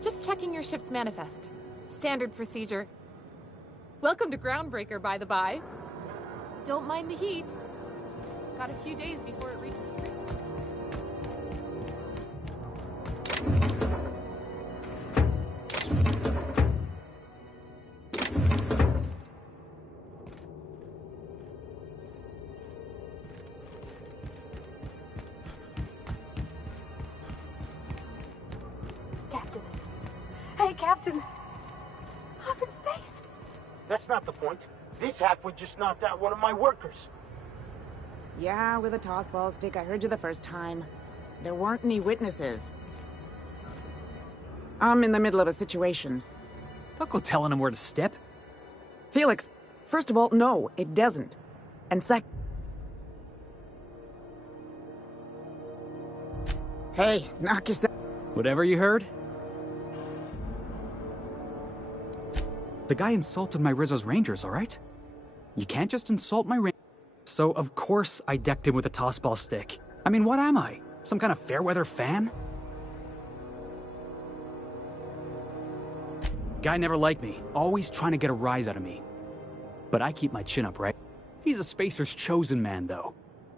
Just checking your ship's manifest. Standard procedure. Welcome to Groundbreaker, by the by. Don't mind the heat. Got a few days before it reaches critical. Captain. Hey, Captain. Up in space. That's not the point. This halfway just knocked out one of my workers. Yeah, with a tossball stick. I heard you the first time. There weren't any witnesses. I'm in the middle of a situation. Don't go telling him where to step. Felix, first of all, no, it doesn't. And Hey, knock yourself... Whatever you heard? The guy insulted my Rizzo's Rangers, alright? You can't just insult my Rangers. So, of course, I decked him with a tossball stick. I mean, what am I? Some kind of fair-weather fan? Guy never liked me, always trying to get a rise out of me. But I keep my chin up, right? He's a Spacer's chosen man, though.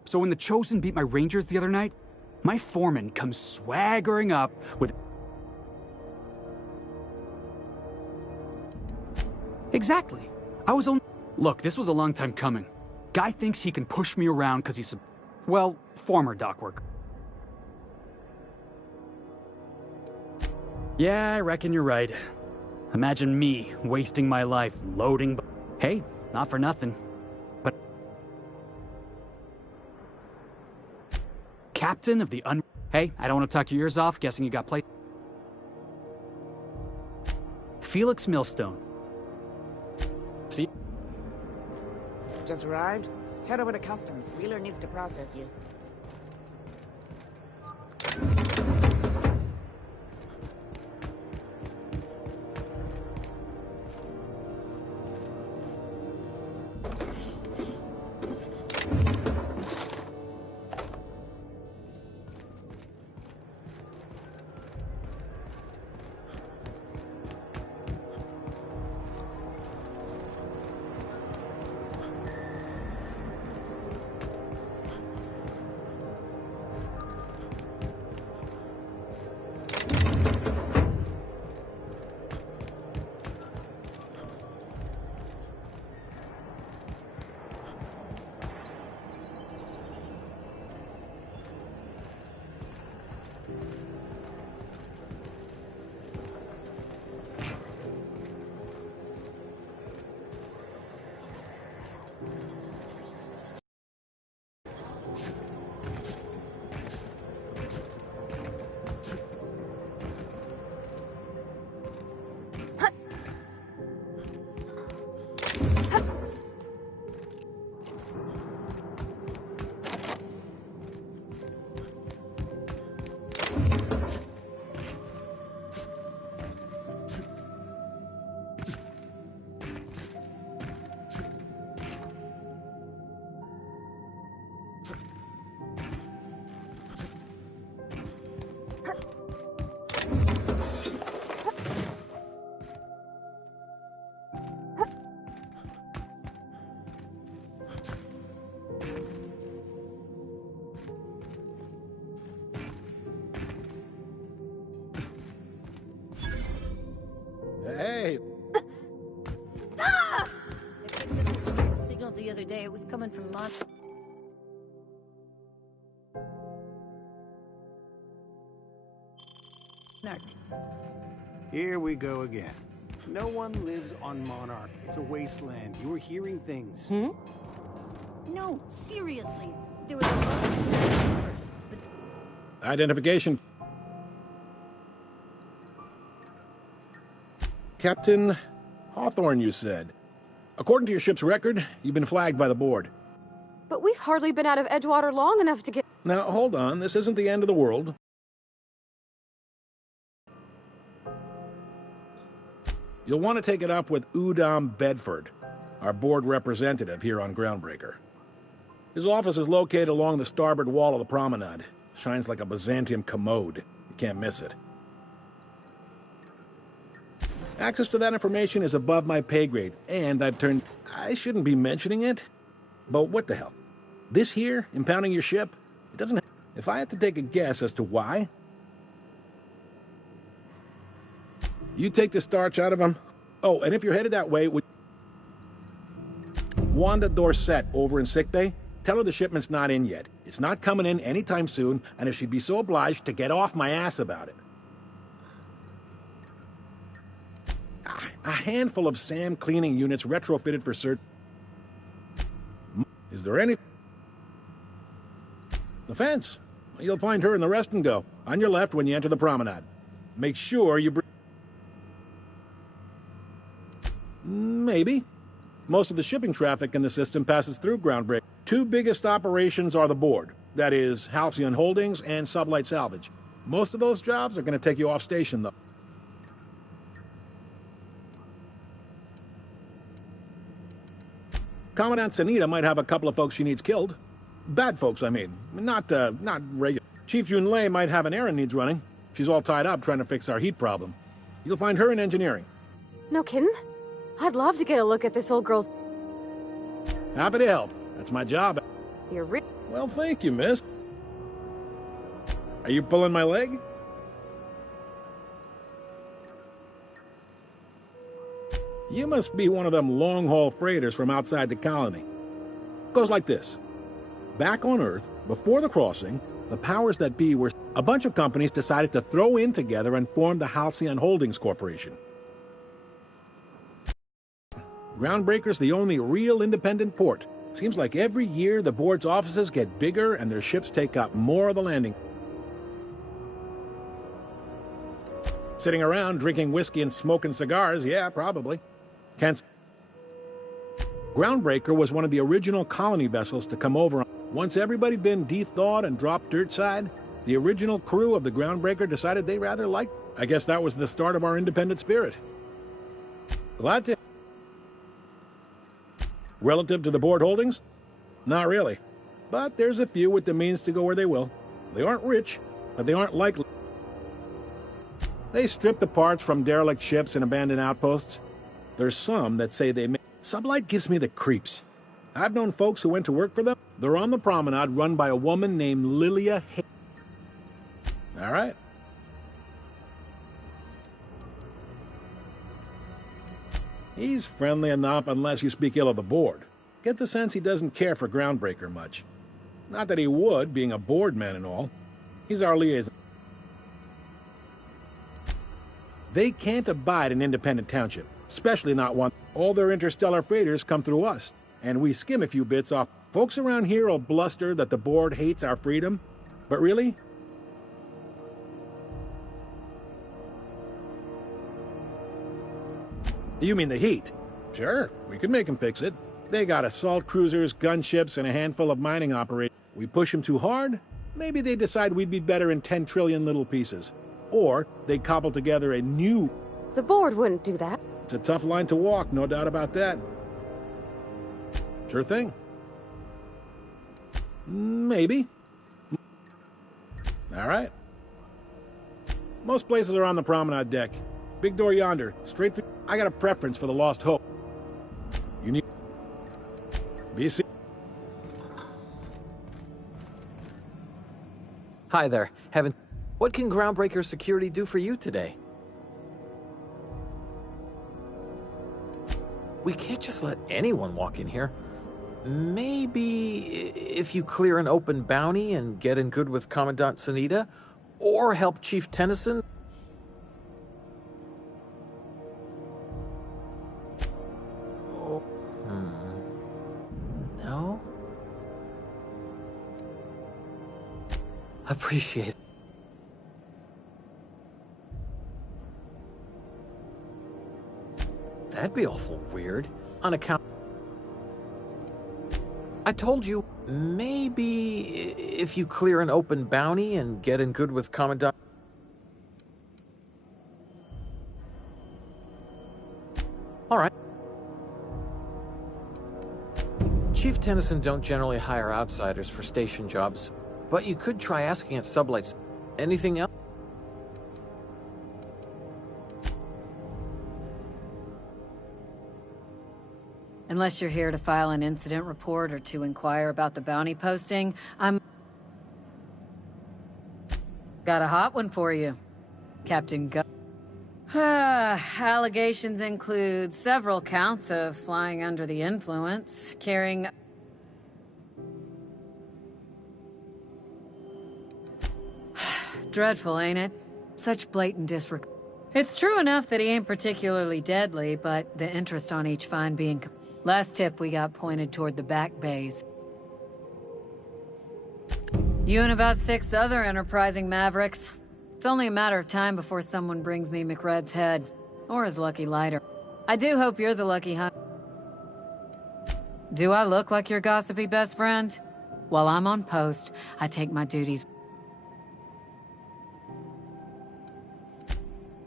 So when the Chosen beat my Rangers the other night, my foreman comes swaggering up with... Exactly. I was only... Look, this was a long time coming. Guy thinks he can push me around because he's a... well, former dock worker. Yeah, I reckon you're right. Imagine me wasting my life loading... Hey, not for nothing. But... Captain of the un... Hey, I don't want to tuck your ears off, guessing you got played. Felix Millstone. See? Just arrived? Head over to customs. Wheeler needs to process you. Hey! Ah! Signal the other day, it was coming from Monster. Here we go again. No one lives on Monarch. It's a wasteland. You're hearing things. No, seriously. There was a... Identification. Captain Hawthorne, you said. According to your ship's record, you've been flagged by the board. But we've hardly been out of Edgewater long enough to get... Now, hold on. This isn't the end of the world. You'll want to take it up with Udom Bedford, our board representative here on Groundbreaker. His office is located along the starboard wall of the promenade. Shines like a Byzantium commode. You can't miss it. Access to that information is above my pay grade, and I shouldn't be mentioning it, but what the hell? This here, impounding your ship, it doesn't... If I had to take a guess as to why... You take the starch out of him. Oh, and if you're headed that way... Wanda Dorset over in sickbay, tell her the shipment's not in yet. It's not coming in anytime soon, and if she'd be so obliged to get off my ass about it. A handful of SAM cleaning units retrofitted for search. Is there any... The fence. You'll find her in the rest and go. On your left when you enter the promenade. Make sure you bring... Maybe. Most of the shipping traffic in the system passes through Groundbreaker. Two biggest operations are the board. That is, Halcyon Holdings and Sublight Salvage. Most of those jobs are going to take you off station, though. Commandant Sanita might have a couple of folks she needs killed. Bad folks, I mean. Not regular. Chief Junlei might have an errand needs running. She's all tied up trying to fix our heat problem. You'll find her in engineering. No kidding? I'd love to get a look at this old girl's... Happy to help. That's my job. You're Well, thank you, miss. Are you pulling my leg? You must be one of them long-haul freighters from outside the colony. Goes like this. Back on Earth, before the crossing, the powers that be were... A bunch of companies decided to throw in together and form the Halcyon Holdings Corporation. Groundbreaker's the only real independent port. Seems like every year the board's offices get bigger and their ships take up more of the landing. Sitting around drinking whiskey and smoking cigars, yeah, probably. Groundbreaker was one of the original colony vessels to come over. Once everybody been de-thawed and dropped dirt side, the original crew of the Groundbreaker decided they rather liked. I guess that was the start of our independent spirit. Glad to... Relative to the board holdings? Not really. But there's a few with the means to go where they will. They aren't rich, but they aren't likely. They strip the parts from derelict ships and abandoned outposts. There's some that say they may... Sublight gives me the creeps. I've known folks who went to work for them. They're on the promenade run by a woman named Lilia Hay. All right. He's friendly enough unless you speak ill of the board. Get the sense he doesn't care for Groundbreaker much. Not that he would, being a board man and all. He's our liaison. They can't abide an independent township, especially not one. All their interstellar freighters come through us, and we skim a few bits off. Folks around here will bluster that the board hates our freedom, but really? You mean the heat? Sure, we could make them fix it. They got assault cruisers, gunships, and a handful of mining operators. We push them too hard? Maybe they decide we'd be better in 10 trillion little pieces. Or they cobble together a new... The board wouldn't do that. It's a tough line to walk, no doubt about that. Sure thing. Maybe. All right. Most places are on the promenade deck. Big door yonder, straight through. I got a preference for the Lost Hope. You need... BC. Hi there. What can Groundbreaker Security do for you today? We can't just let anyone walk in here. Maybe if you clear an open bounty and get in good with Commandant Sanita, or help Chief Tennyson. Oh, no? Appreciate it. That'd be awful weird. On account... I told you, maybe if you clear an open bounty and get in good with Commandant... All right. Chief Tennyson don't generally hire outsiders for station jobs, but you could try asking at Sublights. Anything else? Unless you're here to file an incident report or to inquire about the bounty posting, got a hot one for you, Captain Gu. Allegations include several counts of flying under the influence, carrying... Dreadful, ain't it? Such blatant disregard. It's true enough that he ain't particularly deadly, but the interest on each fine being... Last tip we got pointed toward the back bays. You and about 6 other enterprising mavericks. It's only a matter of time before someone brings me McRed's head. Or his lucky lighter. I do hope you're the lucky hunt. Do I look like your gossipy best friend? While I'm on post, I take my duties...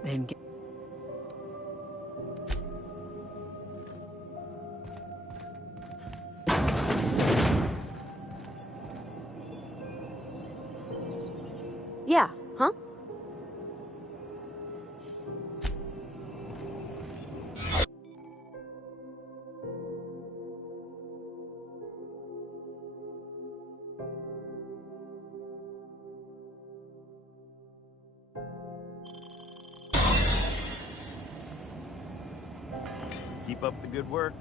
Then get... Yeah, huh? Keep up the good work.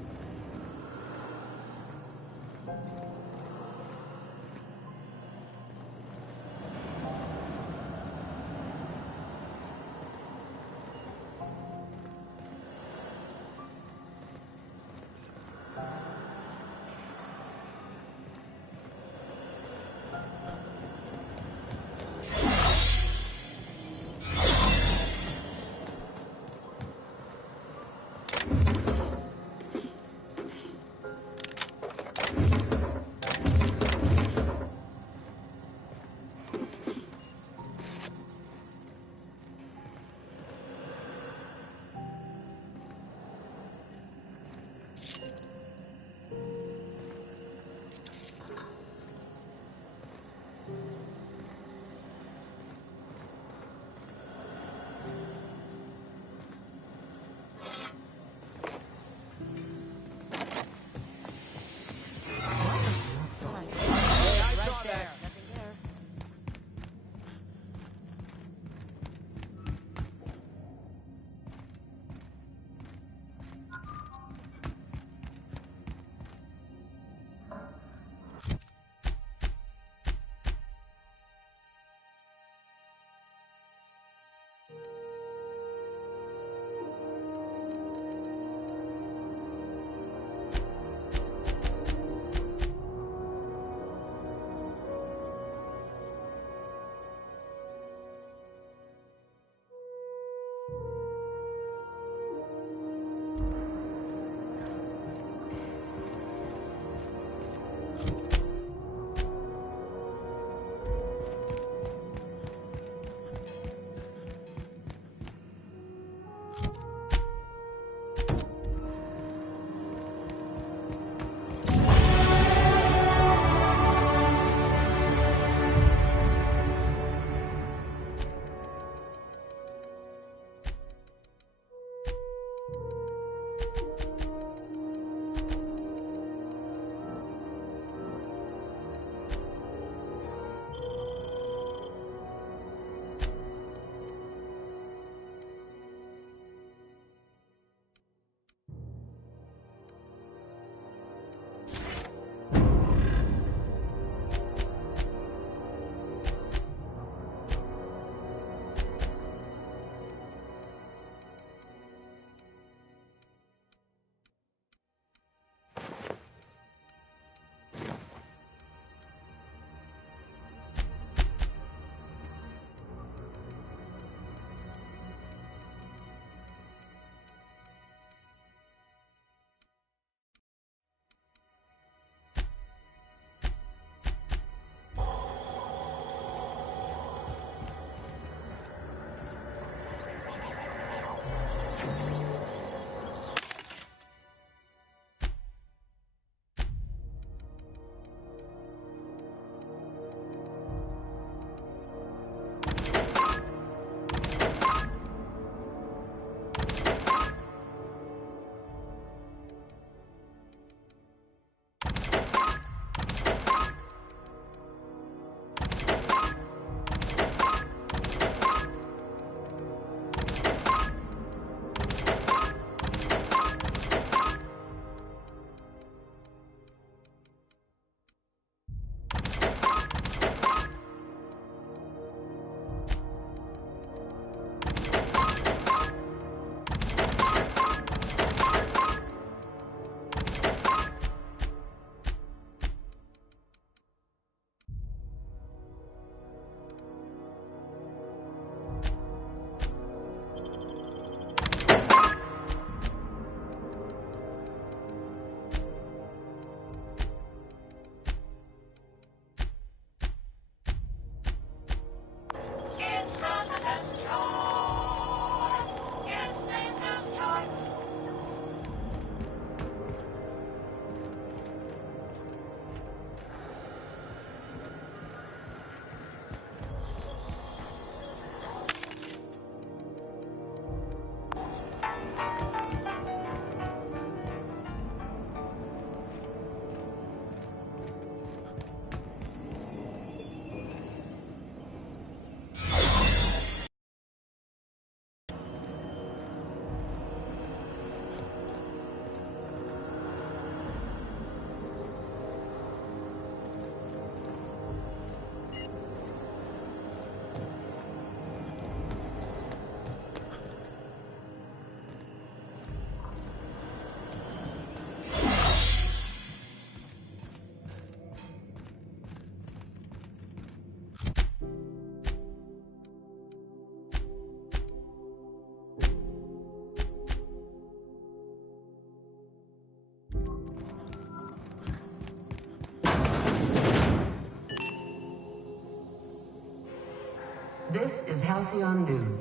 This is Halcyon News.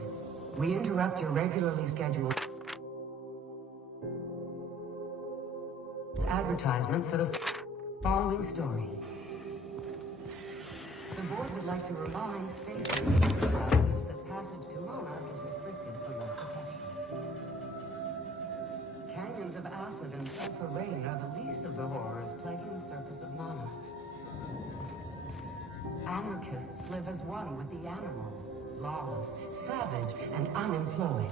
We interrupt your regularly scheduled advertisement for the following story. The board would like to remind space travelers that passage to Monarch is restricted for your protection. Canyons of acid and sulfur rain are the least of the horrors plaguing the surface of Monarch. Anarchists live as one with the animals, lawless, savage, and unemployed.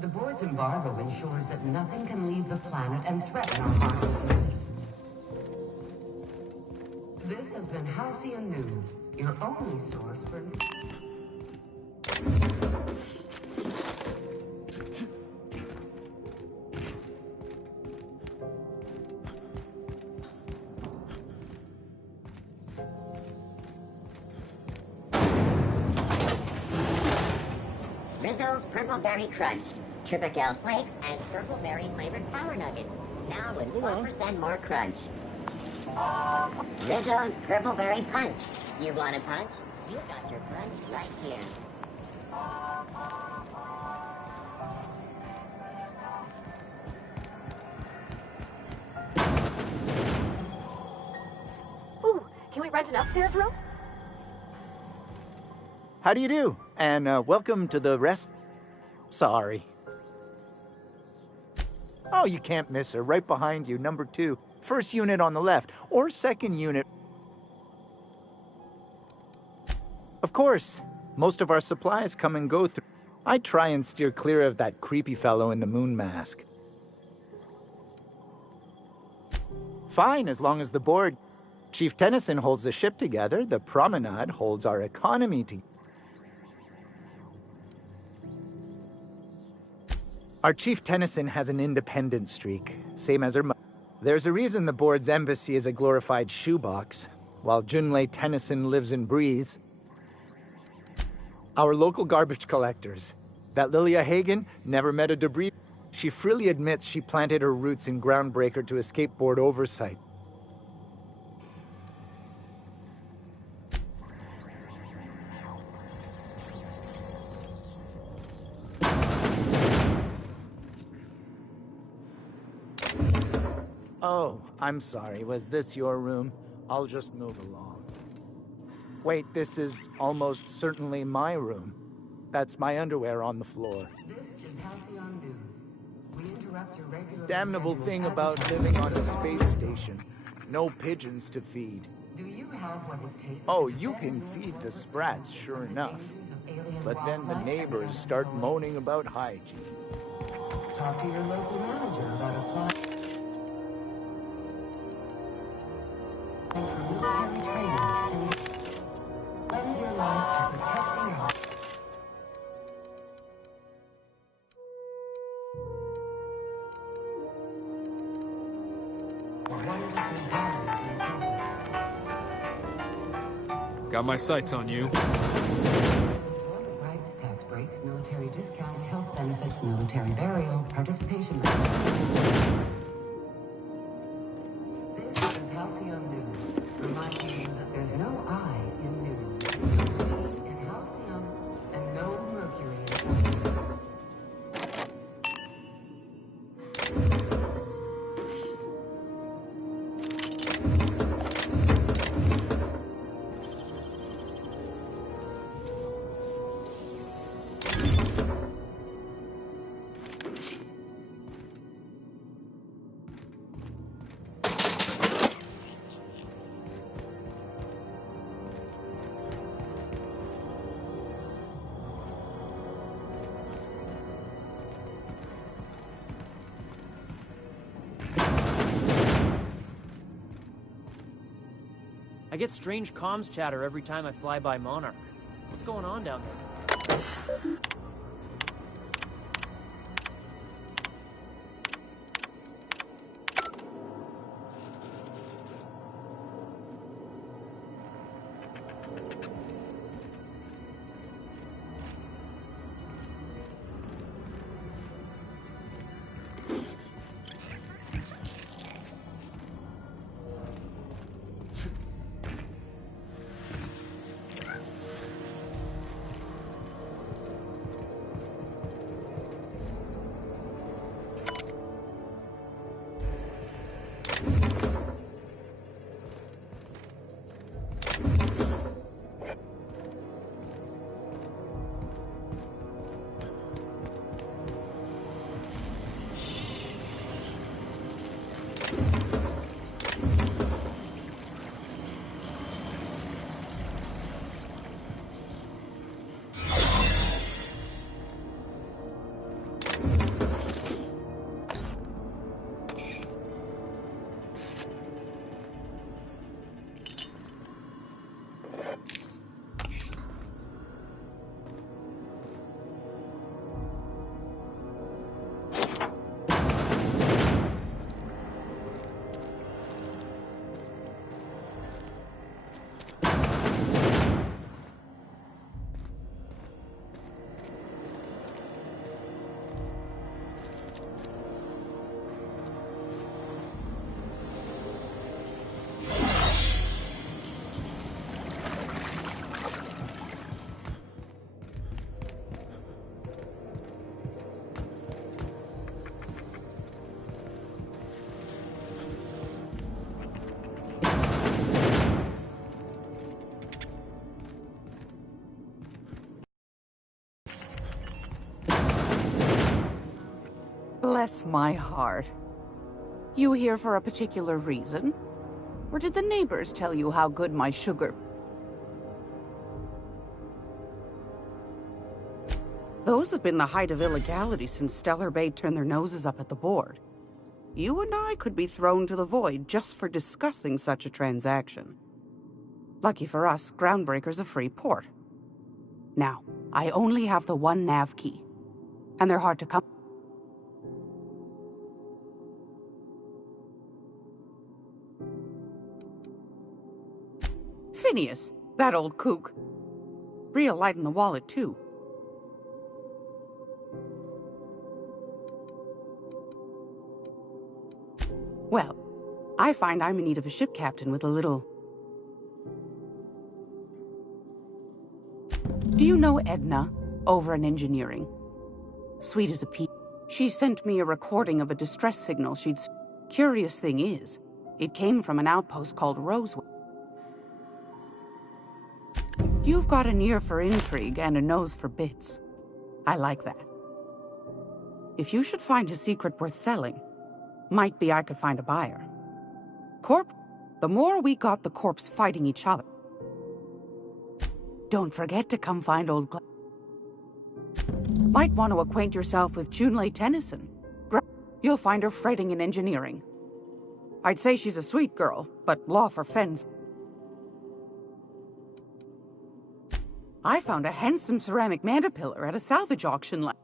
The board's embargo ensures that nothing can leave the planet and threaten our harmless citizens. This has been Halcyon News, your only source for news. Rizzo's Purple Berry Crunch, Tripical Flakes, and Purple Berry flavored Power Nuggets. Now with 12% more crunch. Rizzo's Purple Berry Punch. You want a punch? You got your punch right here. Ooh, can we rent an upstairs room? How do you do? And welcome to the rest. Sorry. Oh, you can't miss her. Right behind you, number 2. First unit on the left, or second unit. Of course, most of our supplies come and go through. I try and steer clear of that creepy fellow in the moon mask. Fine, as long as the board. Chief Tennyson holds the ship together, the promenade holds our economy together. Our Chief Tennyson has an independent streak, same as her mother. There's a reason the board's embassy is a glorified shoebox, while Junlei Tennyson lives and breathes. Our local garbage collectors. That Lilia Hagen never met a debris. She freely admits she planted her roots in Groundbreaker to escape board oversight. Oh, I'm sorry. Was this your room? I'll just move along. Wait, this is almost certainly my room. That's my underwear on the floor. This is Halcyon News. We interrupt your regular Damnable thing about living on a space station. No pigeons to feed. Do you have what it takes? Oh, you can feed the sprats, sure enough. But then the neighbors start moaning about hygiene. Talk to your local manager about applying for military training and lend your life to protecting our... Got my sights on you. Employment rights, tax breaks, military discount, health benefits, military burial, participation. This is Halcyon News, reminding you that there's no I in news. In Halcyon, and no Mercury in Halcyon. I get strange comms chatter every time I fly by Monarch. What's going on down there? Bless my heart. You here for a particular reason? Or did the neighbors tell you how good my sugar... Those have been the height of illegality since Stellar Bay turned their noses up at the board. You and I could be thrown to the void just for discussing such a transaction. Lucky for us, Groundbreaker's a free port. Now, I only have the one nav key, and they're hard to come. Phineas, that old kook. Real light in the wallet, too. Well, I find I'm in need of a ship captain with a little... Do you know Edna, over in engineering? Sweet as a pea. She sent me a recording of a distress signal she'd... Curious thing is, it came from an outpost called Rosewood. You've got an ear for intrigue and a nose for bits. I like that. If you should find a secret worth selling, might be I could find a buyer. The more we got the corps fighting each other. Don't forget to come find old Might want to acquaint yourself with Junlei Tennyson. You'll find her fretting in engineering. I'd say she's a sweet girl, but law for fens. I found a handsome ceramic mandapillar at a salvage auction last...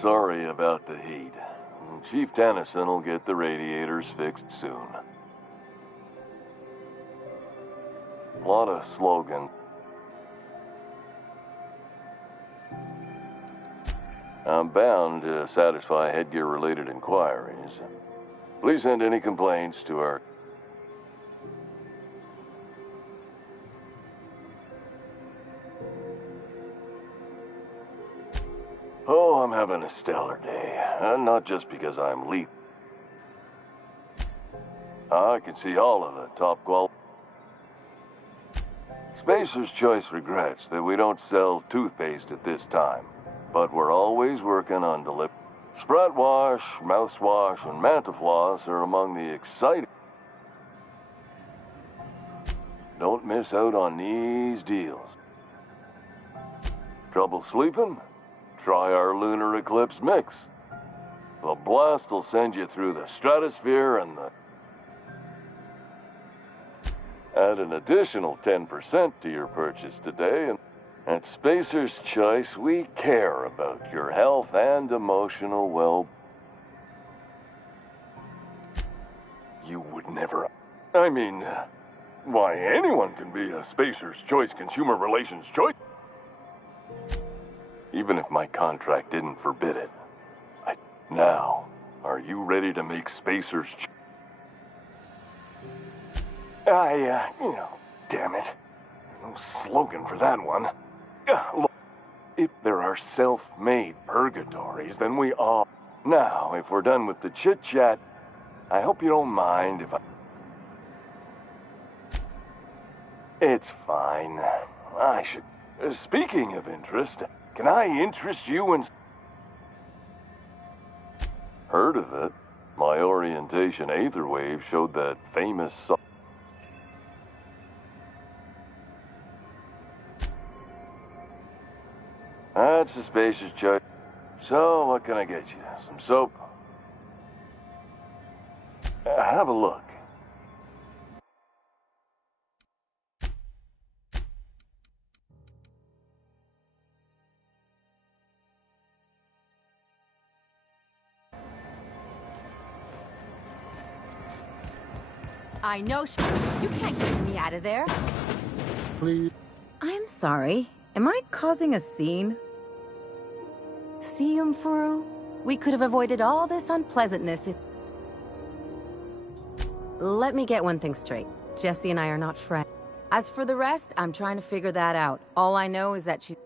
Sorry about the heat. Chief Tennyson will get the radiators fixed soon. A lot of slogan. I'm bound to satisfy headgear-related inquiries. Please send any complaints to our... Oh, I'm having a stellar day. Not just because I'm lethal. I can see all of the top quality. Spacer's Choice regrets that we don't sell toothpaste at this time, but we're always working on delivery. Sprout Wash, Mouthwash, and Mantafloss are among the exciting. Don't miss out on these deals. Trouble sleeping? Try our Lunar Eclipse Mix. The blast will send you through the stratosphere and the... Add an additional 10% to your purchase today, and at Spacer's Choice, we care about your health and emotional well... You would never... I mean, why, anyone can be a Spacer's Choice Consumer Relations Choice. Even if my contract didn't forbid it. Now, are you ready to make Spacer's Choice? Damn it. No slogan for that one. Look, if there are self-made purgatories, then we all... Now, if we're done with the chit-chat, I hope you don't mind if I... It's fine. I should... Speaking of interest, can I interest you in... Heard of it? My orientation Aetherwave showed that famous... That's a Spacer's Choice. So, what can I get you? Some soap? Have a look. I know you can't get me out of there. Please. I'm sorry. Am I causing a scene? See, Furu? We could have avoided all this unpleasantness if... Let me get one thing straight. Jessie and I are not friends. As for the rest, I'm trying to figure that out. All I know is that she's...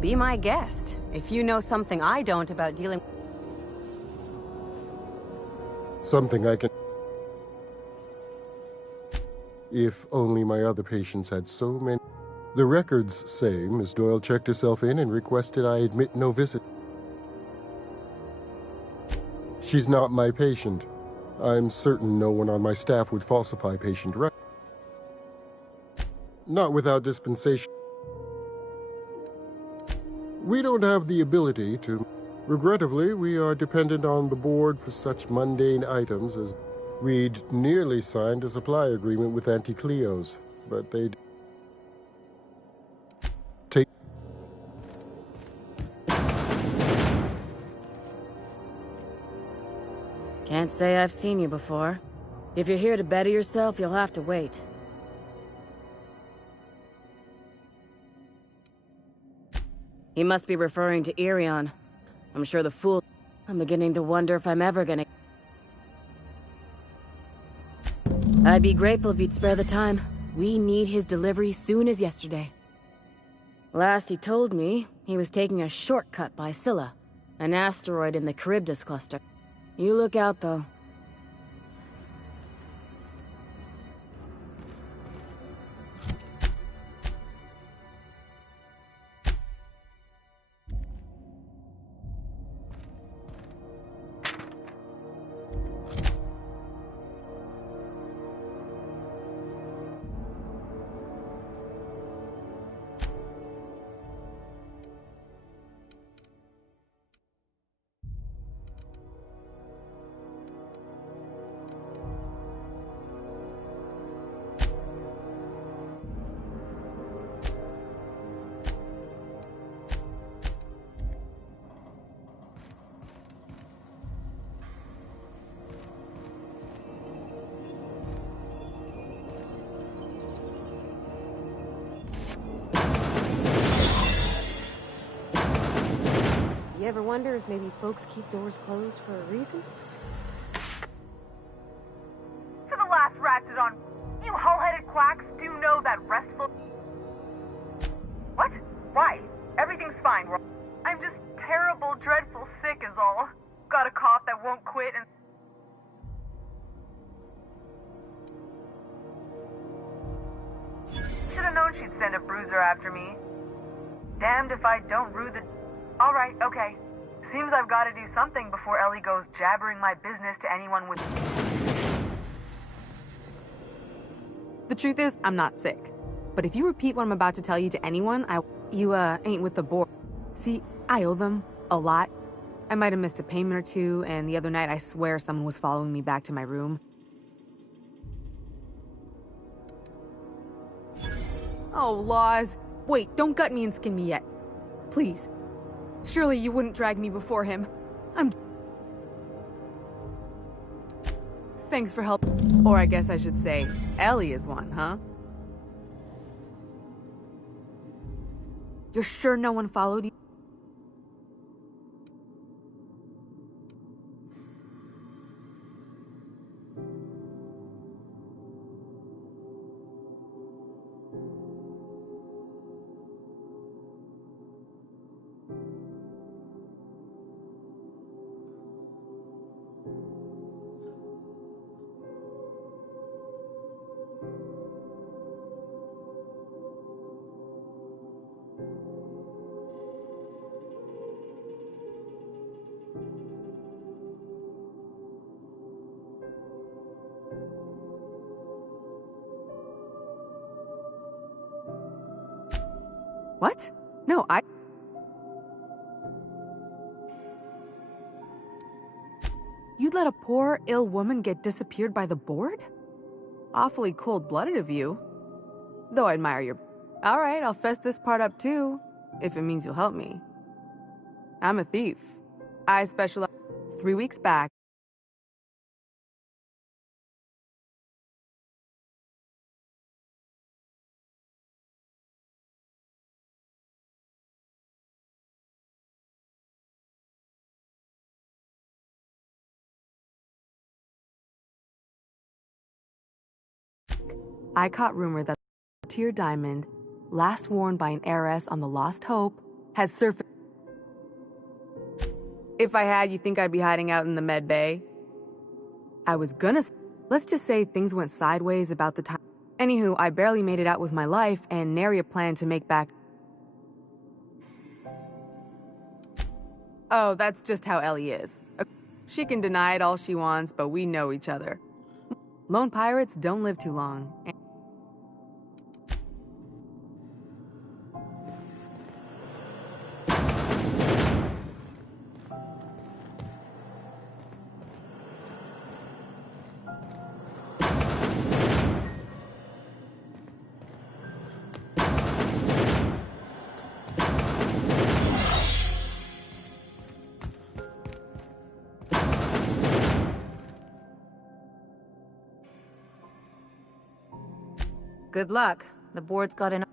Be my guest. If you know something I don't about dealing... Something I can... If only my other patients had so many... The records say Miss Doyle checked herself in and requested I admit no visit. She's not my patient. I'm certain no one on my staff would falsify patient records. Not without dispensation. We don't have the ability to... Regrettably, we are dependent on the board for such mundane items as... We'd nearly signed a supply agreement with Anti-Cleos, but they'd... Take... Can't say I've seen you before. If you're here to better yourself, you'll have to wait. He must be referring to Irion. I'm sure the fool... I'm beginning to wonder if I'm ever gonna... I'd be grateful if you'd spare the time. We need his delivery soon as yesterday. Last he told me, he was taking a shortcut by Scylla, an asteroid in the Charybdis cluster. You look out, though. You ever wonder if maybe folks keep doors closed for a reason? To the last ratchet on... You hull-headed quacks do know that restful... What? Why? Everything's fine. I'm just terrible, dreadful sick is all. Got a cough that won't quit and... Should've known she'd send a bruiser after me. Damned if I don't rue the... Alright, okay. Seems I've gotta do something before Ellie goes jabbering my business to anyone with... The truth is, I'm not sick. But if you repeat what I'm about to tell you to anyone, you ain't with the board. See, I owe them a lot. I might have missed a payment or two, and the other night I swear someone was following me back to my room. Oh, laws. Wait, don't gut me and skin me yet. Please. Surely you wouldn't drag me before him. Thanks for help. Or I guess I should say, Ellie is one, huh? You're sure no one followed you? What? No, You'd let a poor, ill woman get disappeared by the board? Awfully cold-blooded of you. Though I admire your... Alright, I'll fess this part up too, if it means you'll help me. I'm a thief. I specialize... 3 weeks back, I caught rumor that the Tier Diamond, last worn by an heiress on the Lost Hope, had surfaced. If I had, you think I'd be hiding out in the Med Bay? I was gonna... Let's just say things went sideways about the time. Anywho, I barely made it out with my life, and nary a plan to make back... Oh, that's just how Ellie is. She can deny it all she wants, but we know each other. Lone pirates don't live too long. Good luck. The board's got enough.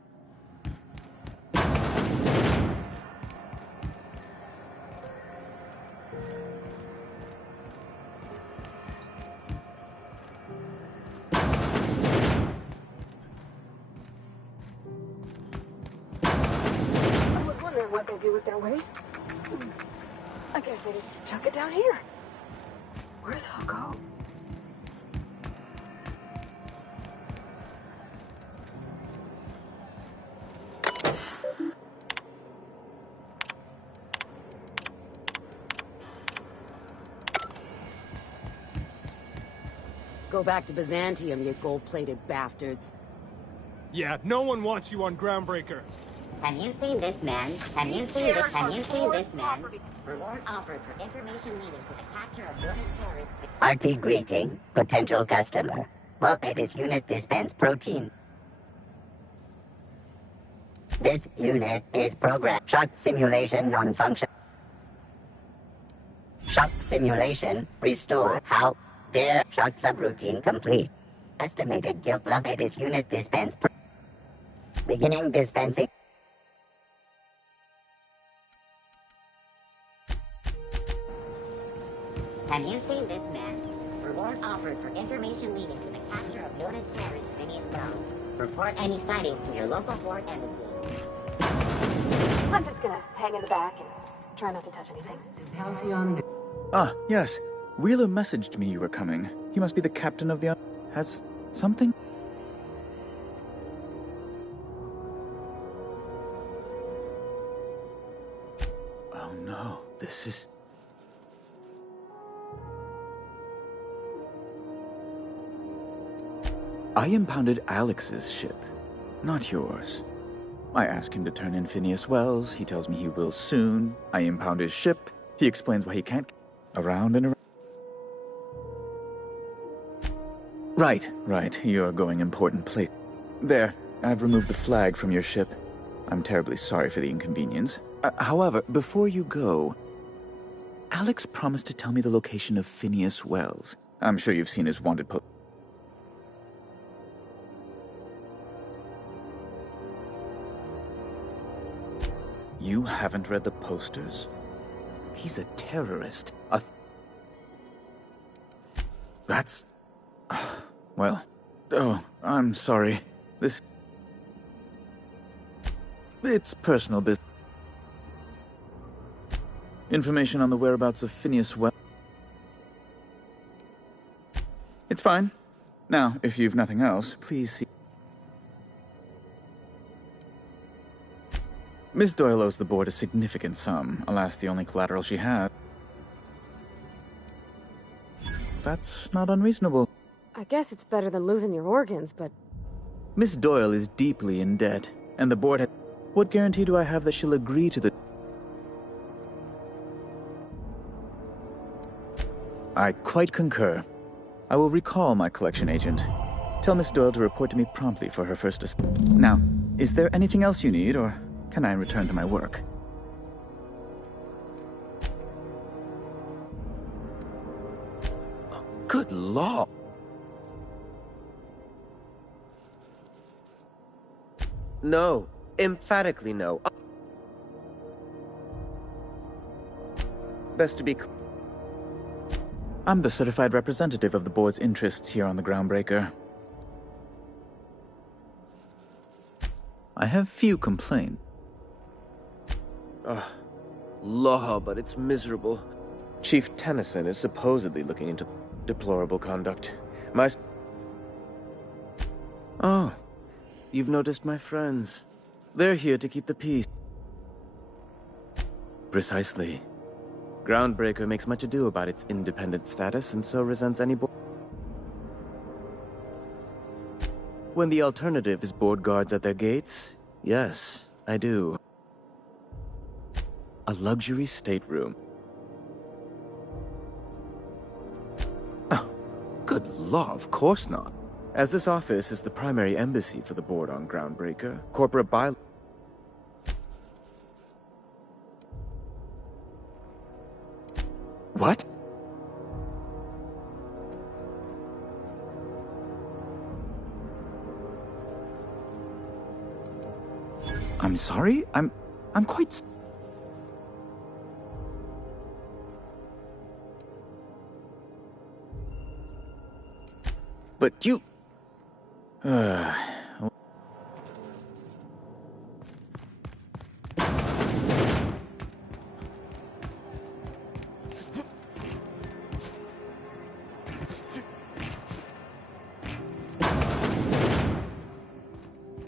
I was wondering what they do with their waste. I guess they just chuck it down here. Where's Hoko? Go back to Byzantium, you gold-plated bastards. Yeah, no one wants you on Groundbreaker. Have you seen this man? Have you seen this man? Reward offered for information leading to the capture of wanted terrorists. Party greeting, potential customer. Welcome this unit dispense protein. This unit is programmed. Shock simulation non-function. Shock simulation restore. How dare shock subroutine complete. Estimated guilt level. This unit dispense. Beginning dispensing. Have you seen this man? Reward offered for information leading to the capture of noted terrorist Phineas Wells. Report any sightings to your local port embassy. I'm just gonna hang in the back and try not to touch anything. Halcyon. Ah, yes. Wheeler messaged me you were coming. He must be the captain of the... Has something? Oh no, this is... I impounded Alex's ship, not yours. I ask him to turn in Phineas Wells. He tells me he will soon. I impound his ship. He explains why he can't... Around and around. Right. You're going important place. There, I've removed the flag from your ship. I'm terribly sorry for the inconvenience. However, before you go, Alex promised to tell me the location of Phineas Wells. I'm sure you've seen his wanted post. You haven't read the posters? He's a terrorist. That's... Well... Oh, I'm sorry. It's personal business. Information on the whereabouts of Phineas Wells... It's fine. Now, if you've nothing else, please see... Miss Doyle owes the board a significant sum. Alas, the only collateral she had. That's not unreasonable. I guess it's better than losing your organs, but... Miss Doyle is deeply in debt, and the board has... What guarantee do I have that she'll agree to the... I quite concur. I will recall my collection agent. Tell Miss Doyle to report to me promptly for her first... Now, is there anything else you need, or can I return to my work? Good law. No. Emphatically no. Best to be clear. I'm the certified representative of the board's interests here on the Groundbreaker. I have few complaints. Law, but it's miserable. Chief Tennyson is supposedly looking into deplorable conduct. Oh, you've noticed my friends. They're here to keep the peace. Precisely. Groundbreaker makes much ado about its independent status and so resents any board. When the alternative is board guards at their gates, yes, I do. A luxury stateroom. Oh, good law, of course not. As this office is the primary embassy for the board on Groundbreaker, corporate bylaw. What? I'm sorry? I'm quite... But you...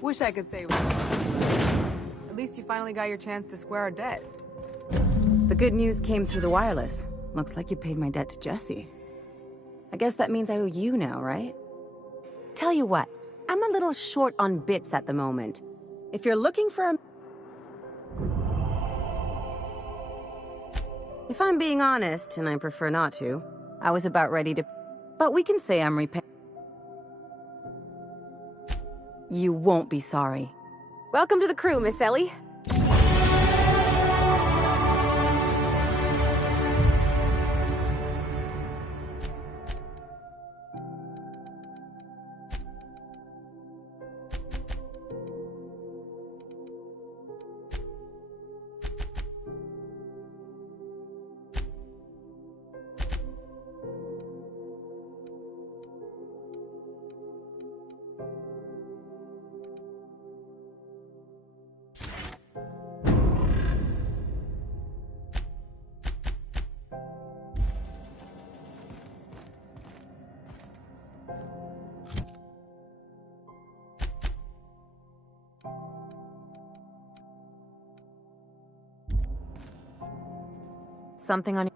Wish I could say... At least you finally got your chance to square our debt. The good news came through the wireless. Looks like you paid my debt to Jesse. I guess that means I owe you now, right? Tell you what, I'm a little short on bits at the moment. If you're looking for a... If I'm being honest, and I prefer not to, I was about ready to... But we can say I'm repaying. You won't be sorry. Welcome to the crew, Miss Ellie. Something on...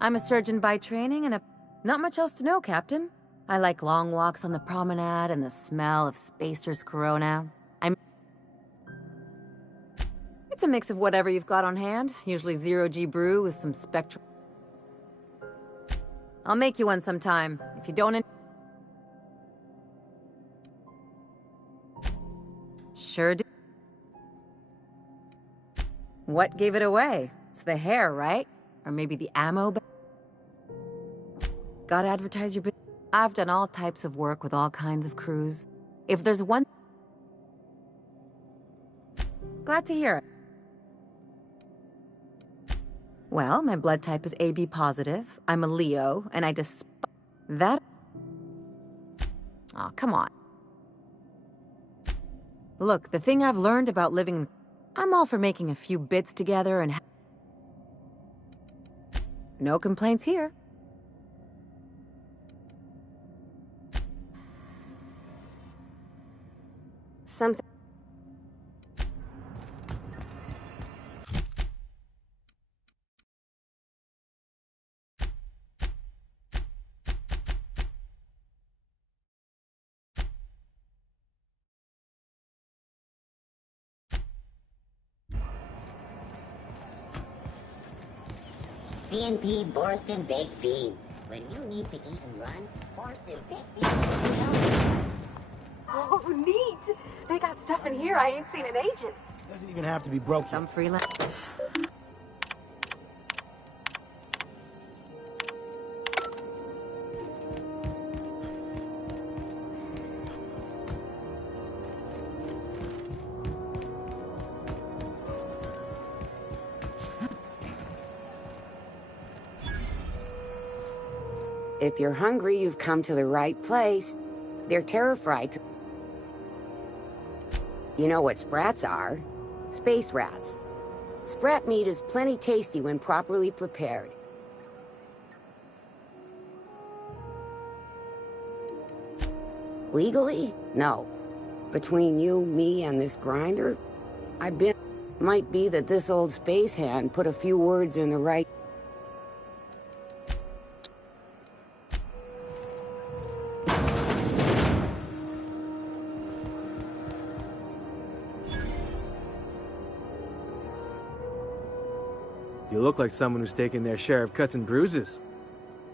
I'm a surgeon by training and not much else to know, Captain. I like long walks on the promenade and the smell of Spacer's Corona. It's a mix of whatever you've got on hand, usually zero-G brew with some spectrum. I'll make you one sometime. If you don't... Sure do. What gave it away? It's the hair, right? Or maybe the ammo? Gotta advertise your business. I've done all types of work with all kinds of crews. If there's one... Glad to hear it. Well, my blood type is AB positive. I'm a Leo, and I despise... That... Oh, come on. Look, the thing I've learned about living... I'm all for making a few bits together and... No complaints here. Something... C&P Borston Baked Beans. When you need to eat and run, Borston Baked Beans. Oh, neat! They got stuff in here I ain't seen in ages. Doesn't even have to be broken. Some freelance... If you're hungry, you've come to the right place. They're terrified to... You know what sprats are? Space rats. Sprat meat is plenty tasty when properly prepared. Legally? No. Between you, me, and this grinder, might be that this old space hand put a few words in the right... You look like someone who's taken their share of cuts and bruises.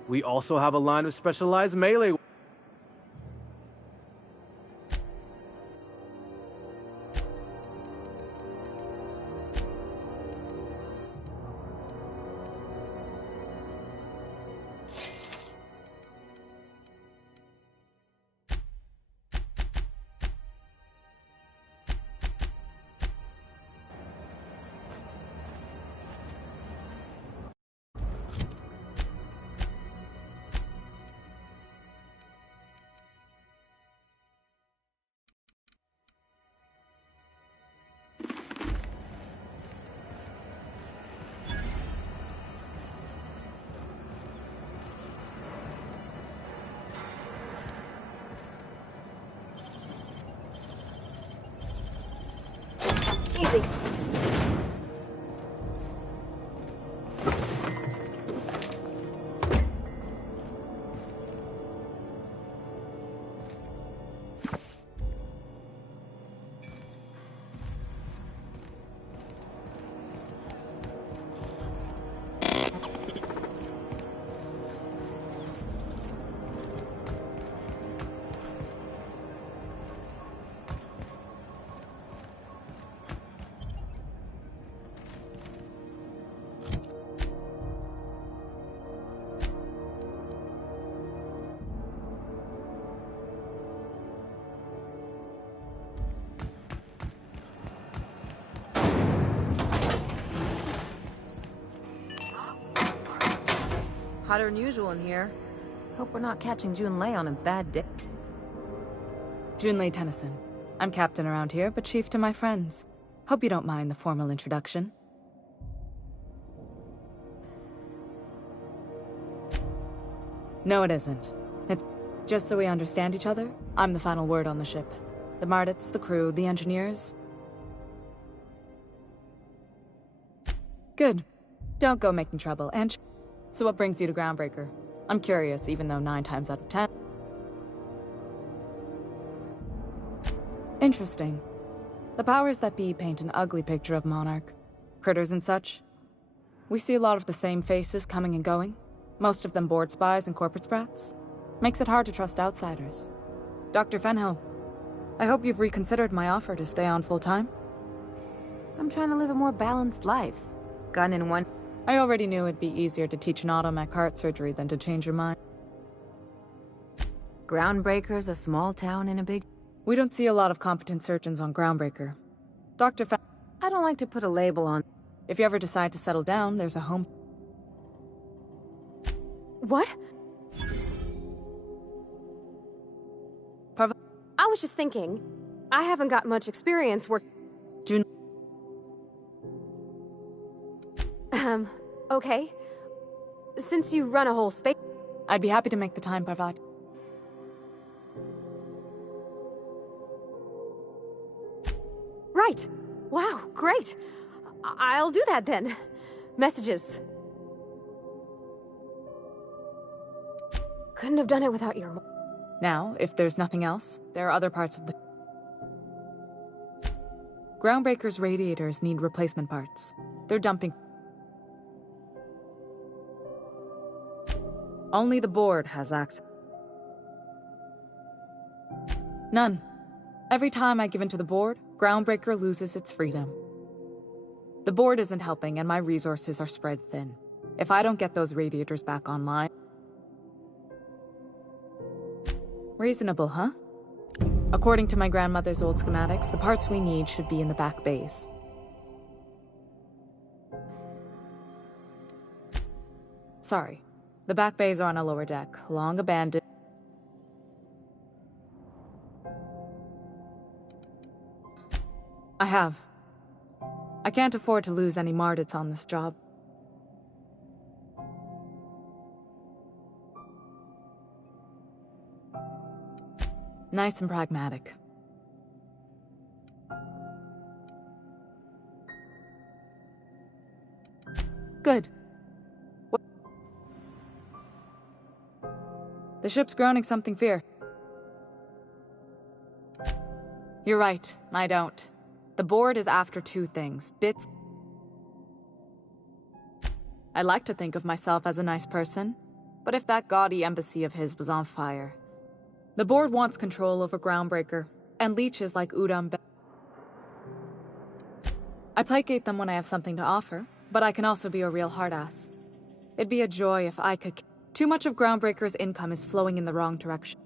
We also have a line of specialized melee... Easy. Hotter than usual in here. Hope we're not catching Junlei on a bad day. Junlei Tennyson. I'm captain around here, but chief to my friends. Hope you don't mind the formal introduction. No, it isn't. It's just so we understand each other. I'm the final word on the ship. The Mardits, the crew, the engineers. Good. Don't go making trouble, and so what brings you to Groundbreaker? I'm curious, even though 9 times out of 10. Interesting. The powers that be paint an ugly picture of Monarch. Critters and such. We see a lot of the same faces coming and going. Most of them board spies and corporate sprats. Makes it hard to trust outsiders. Dr. Fenhill, I hope you've reconsidered my offer to stay on full-time. I'm trying to live a more balanced life. Gun in one... I already knew it'd be easier to teach an automech heart surgery than to change your mind. Groundbreaker's a small town in a big... We don't see a lot of competent surgeons on Groundbreaker. Dr. I don't like to put a label on... If you ever decide to settle down, there's a home... What? I was just thinking, I haven't got much experience work... Okay. Since you run a whole space... I'd be happy to make the time, Parvat. Right. Wow, great. I'll do that then. Messages. Couldn't have done it without your... Now, if there's nothing else, there are other parts of the... Groundbreaker's radiators need replacement parts. They're dumping... Only the board has access. None. Every time I give in to the board, Groundbreaker loses its freedom. The board isn't helping and my resources are spread thin. If I don't get those radiators back online... Reasonable, huh? According to my grandmother's old schematics, the parts we need should be in the back bays. Sorry. The back bays are on a lower deck, long abandoned. I have. I can't afford to lose any Mardits on this job. Nice and pragmatic. Good. The ship's groaning something fierce. You're right, I don't. The board is after 2 things. Bits. I like to think of myself as a nice person, but if that gaudy embassy of his was on fire... The board wants control over Groundbreaker, and leeches like Udam. I placate them when I have something to offer, but I can also be a real hard-ass. It'd be a joy if I could... Too much of Groundbreaker's income is flowing in the wrong direction.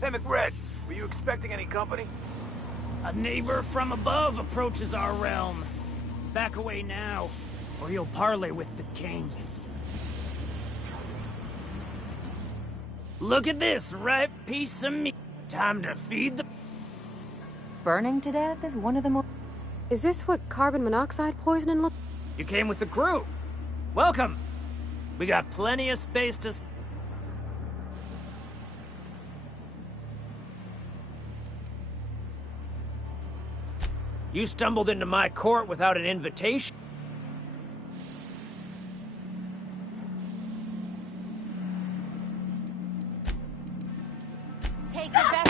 Hey, McRed, were you expecting any company? A neighbor from above approaches our realm. Back away now, or you'll parley with the king. Look at this ripe piece of meat. Time to feed the... Burning to death is one of the most... Is this what carbon monoxide poisoning looks... You came with the crew. Welcome. We got plenty of space to... You stumbled into my court without an invitation. Take the best...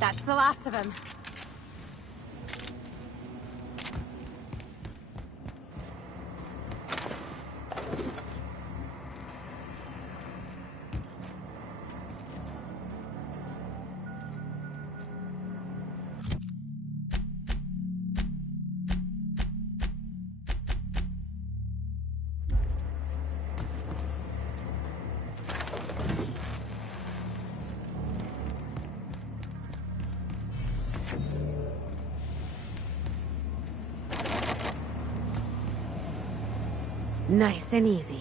That's the last of him. Nice and easy.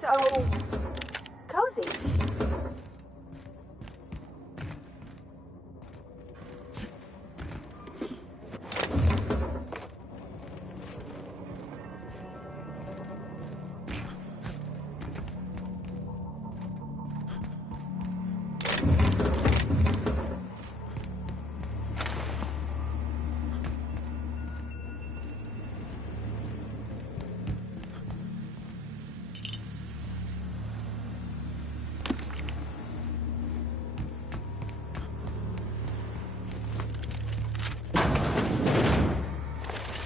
So... cozy.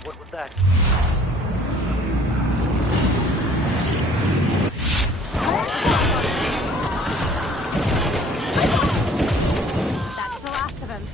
What was that? That's the last of him.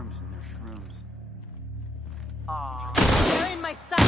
worms and their shrooms. Aww. They're in my sight!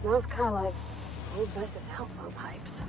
Smells kind of like old Bess's outflow pipes.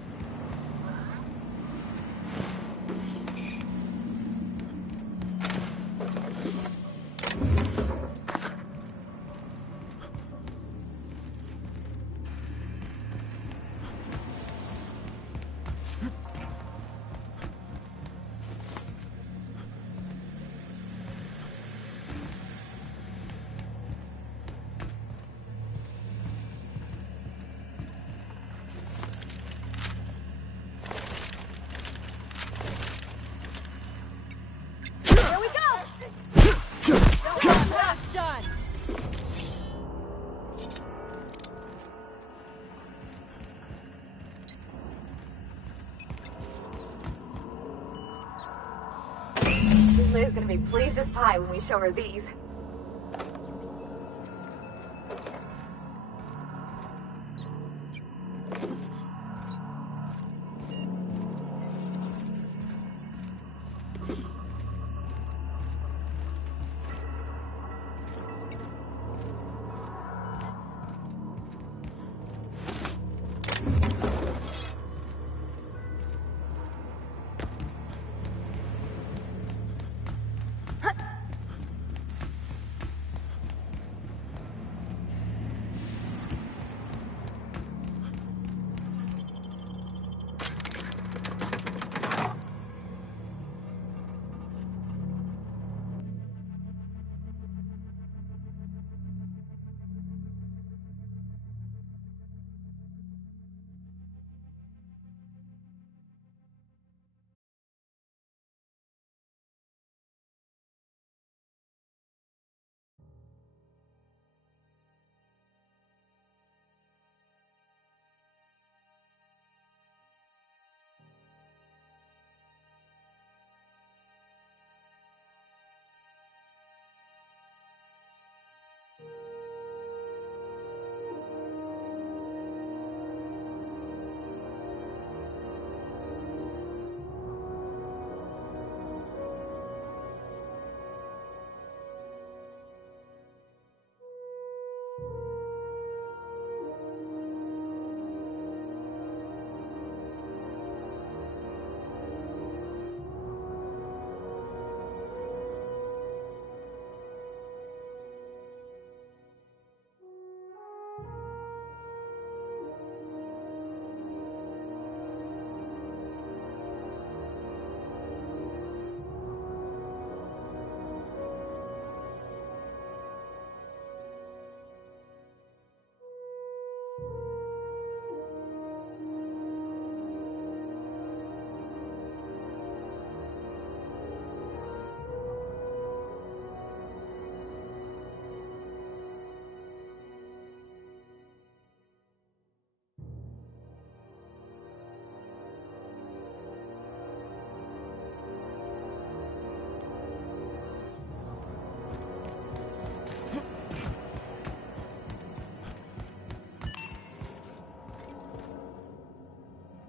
Liz gonna be pleased as pie when we show her these.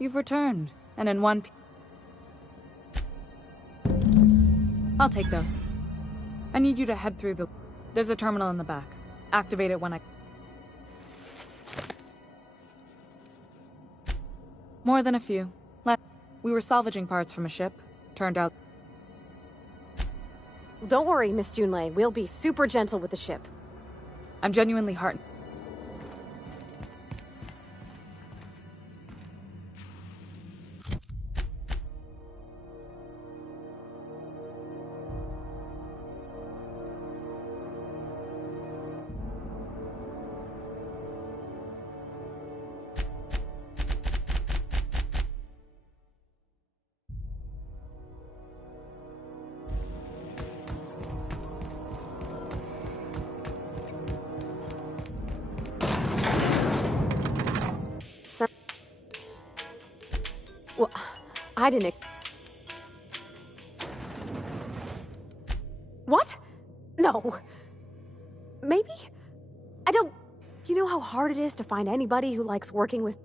You've returned, and in one piece. I'll take those. I need you to head through the... There's a terminal in the back. Activate it when I... More than a few. We were salvaging parts from a ship. Turned out... Don't worry, Miss Junlei. We'll be super gentle with the ship. I'm genuinely heartened. Well, I didn't... What? No. Maybe? I don't... You know how hard it is to find anybody who likes working with...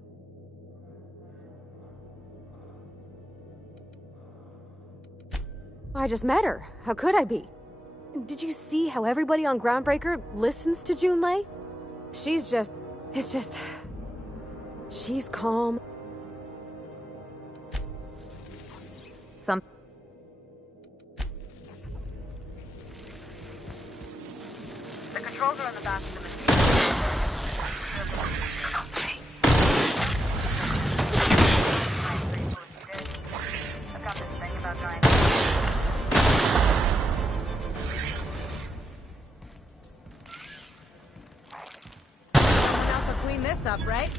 I just met her. How could I be? Did you see how everybody on Groundbreaker listens to Junlei? She's just... It's just... She's calm. The controls are in the back of the machine. I've got this thing about giant. Someone else will clean this up, right?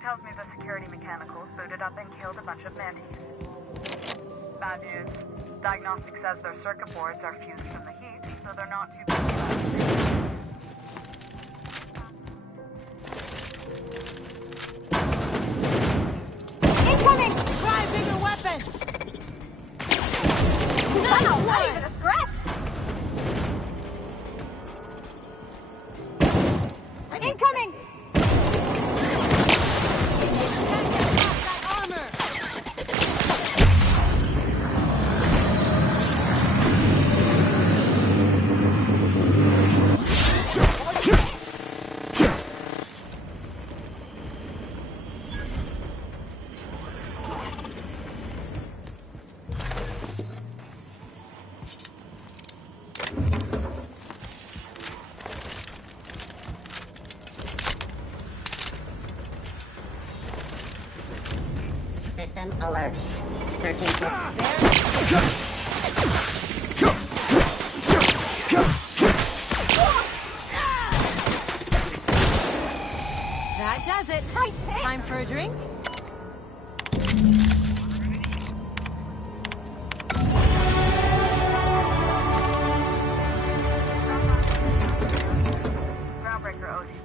Tells me the security mechanicals booted up and killed a bunch of mantis. Bad news. Diagnostic says their circuit boards are fused from the heat, so they're not too bad. Incoming! Try a bigger weapon! Wow, not even a scratch! Incoming! System alert. Searching for... That does it. Time for a drink? Groundbreaker owes you.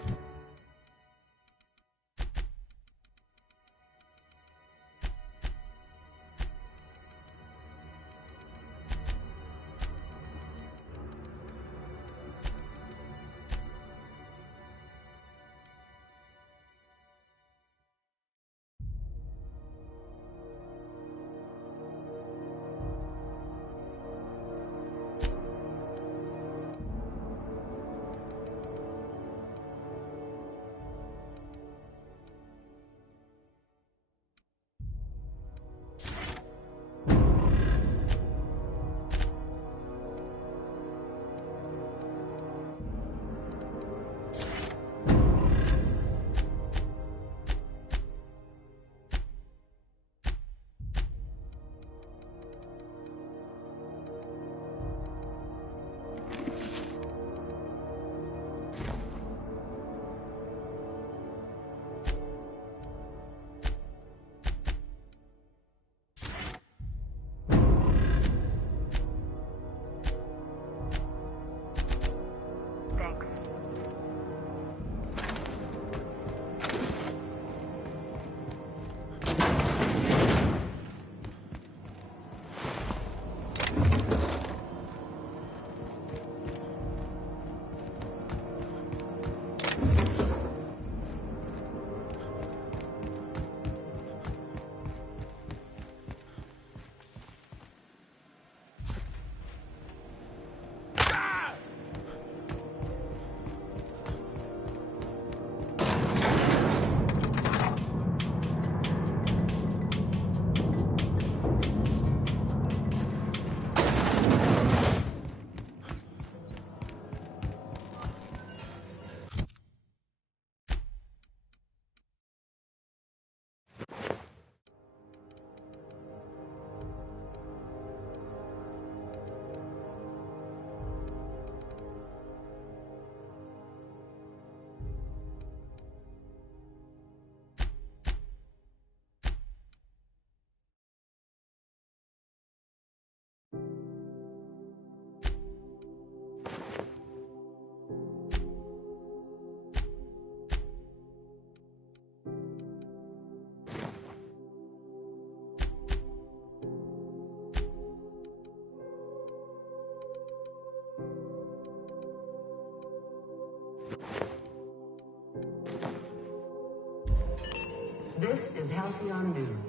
This is Halcyon News.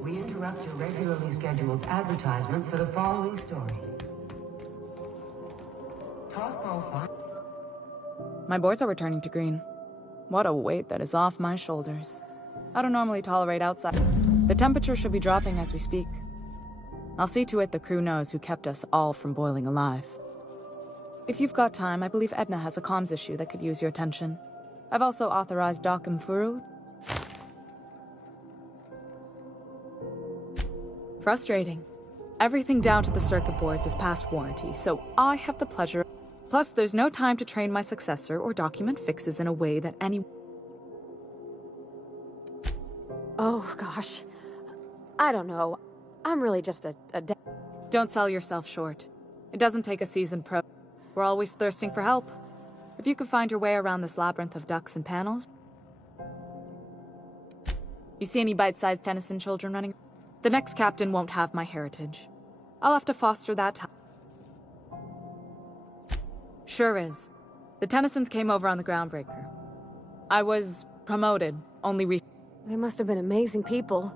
We interrupt your regularly scheduled advertisement for the following story. Tossball 5. My boards are returning to green. What a weight that is off my shoulders. I don't normally tolerate outside. The temperature should be dropping as we speak. I'll see to it the crew knows who kept us all from boiling alive. If you've got time, I believe Edna has a comms issue that could use your attention. I've also authorized Doc and Furu. Frustrating. Everything down to the circuit boards is past warranty, so I have the pleasure. Plus, there's no time to train my successor or document fixes in a way that any... Oh, gosh. I don't know. I'm really just a Don't sell yourself short. It doesn't take a seasoned pro. We're always thirsting for help. If you could find your way around this labyrinth of ducts and panels... You see any bite-sized Tennyson children running? The next captain won't have my heritage. I'll have to foster that Sure is. The Tennysons came over on the Groundbreaker. I was promoted, only recently. They must have been amazing people.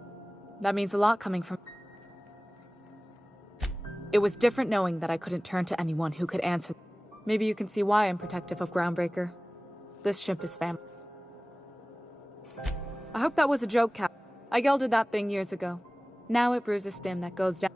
That means a lot coming from... It was different knowing that I couldn't turn to anyone who could answer. Maybe you can see why I'm protective of Groundbreaker. This ship is family. I hope that was a joke, Cap. I gelded that thing years ago. Now it brews a stem that goes down.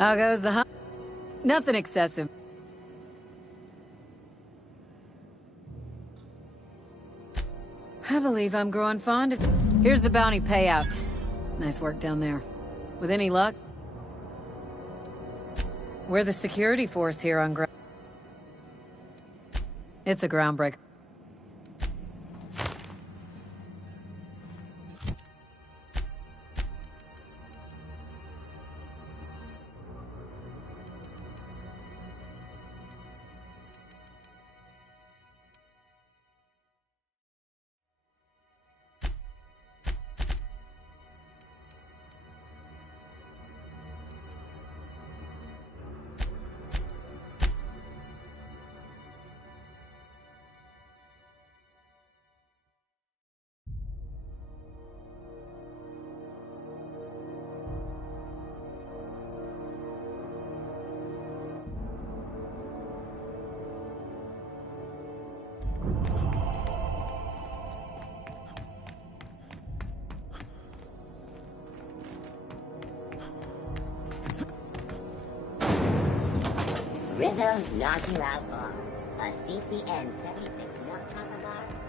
How goes the hunt? Nothing excessive. I believe I'm growing fond of... Here's the bounty payout. Nice work down there. With any luck, we're the security force here on ground. It's a groundbreaker. Rizzo's Knock You Outlaw, a CCN 76 milk chocolate bar.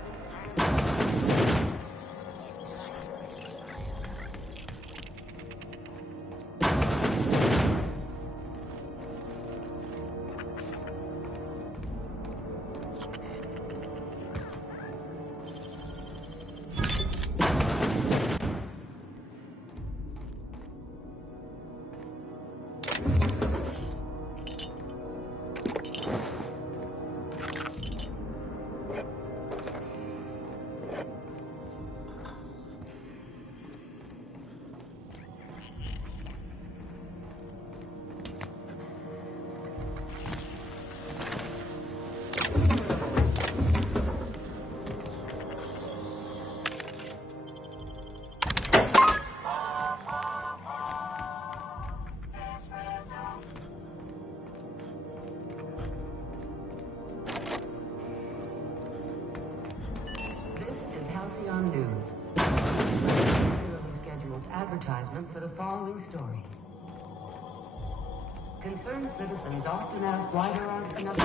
Advertisement for the following story. Concerned citizens often ask why there aren't enough...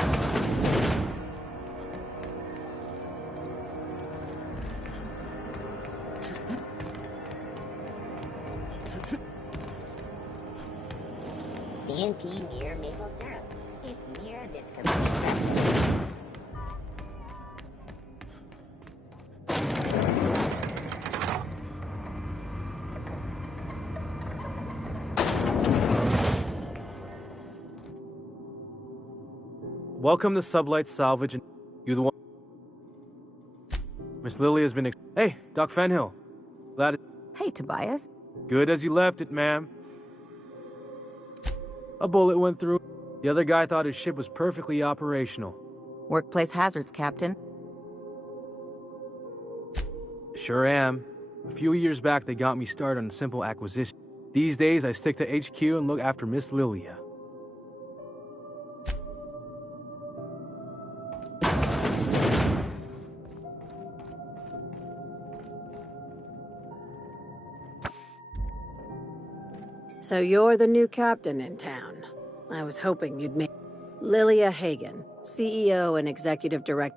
CNP near maple syrup. It's near this commercial. Welcome to Sublight Salvage, and you the one. Miss Lily has been. Hey, Doc Fenhill. Glad it. Hey, Tobias. Good as you left it, ma'am. A bullet went through. The other guy thought his ship was perfectly operational. Workplace hazards, Captain. Sure am. A few years back, they got me started on simple acquisition. These days, I stick to HQ and look after Miss Lilia. So you're the new captain in town. I was hoping you'd make... Lilia Hagen, CEO and Executive Director.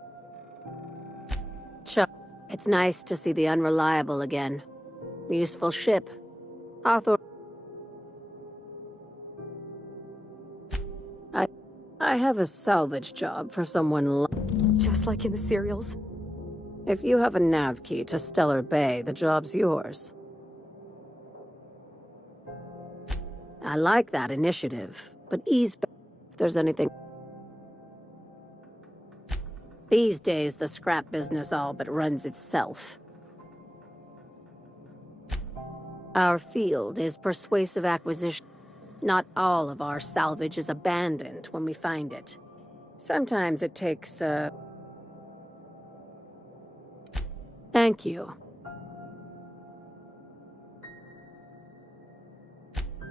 Chuck, it's nice to see the Unreliable again. Useful ship. Author... I have a salvage job for someone just like in the serials. If you have a nav key to Stellar Bay, the job's yours. I like that initiative, but ease back if there's anything. These days, the scrap business all but runs itself. Our field is persuasive acquisition. Not all of our salvage is abandoned when we find it. Sometimes it takes, Thank you.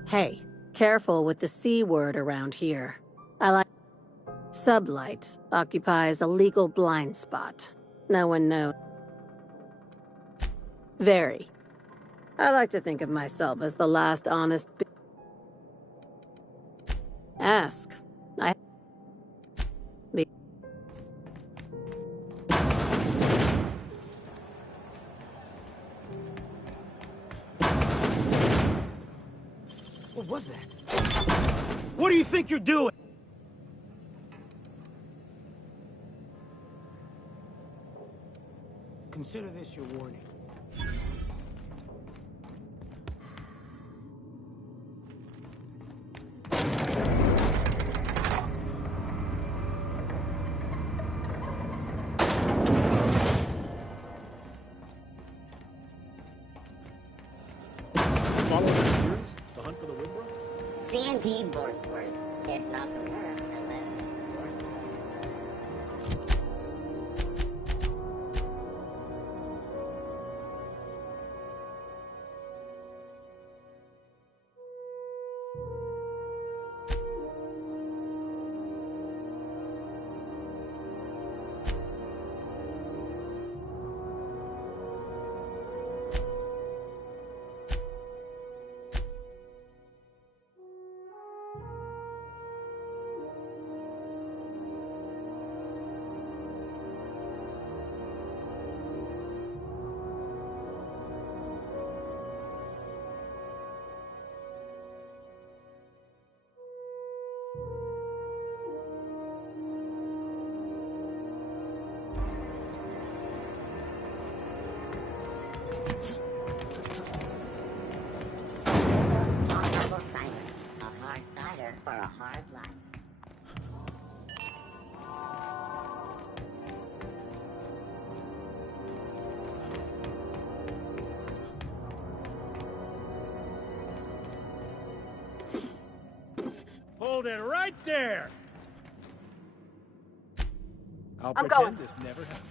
Hey, careful with the C word around here. I like... Sublight occupies a legal blind spot. No one knows. Very. I like to think of myself as the last honest... Ask. I... Be... What was that? What do you think you're doing? Consider this your warning. Follow that series? The Hunt for the Windbrook? C&P Borsworth. It's not the worst unless it's worse than it's. For a hard life. Hold it right there! I'll I'm pretend going. this never happened.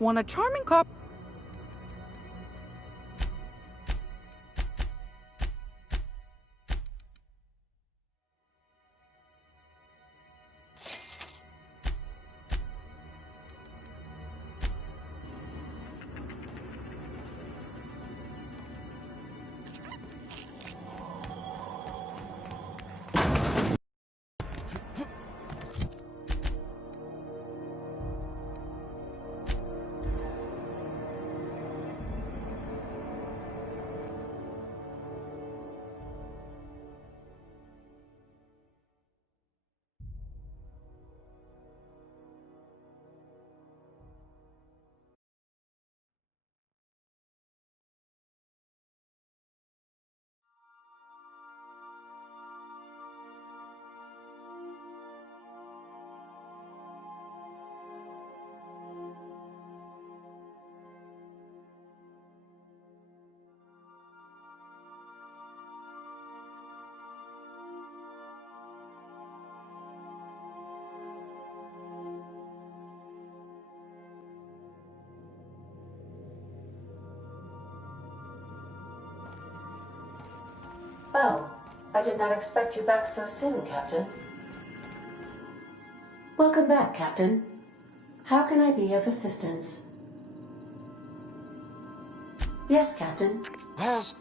Want a charming cop? Oh, I did not expect you back so soon, Captain. Welcome back, Captain. How can I be of assistance? Yes, Captain. There's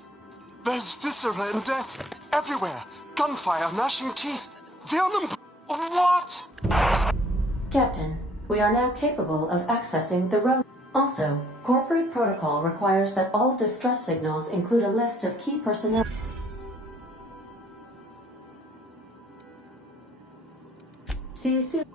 viscera and death everywhere. Gunfire, gnashing teeth. The What? Captain, we are now capable of accessing the road. Also, corporate protocol requires that all distress signals include a list of key personnel. See you soon.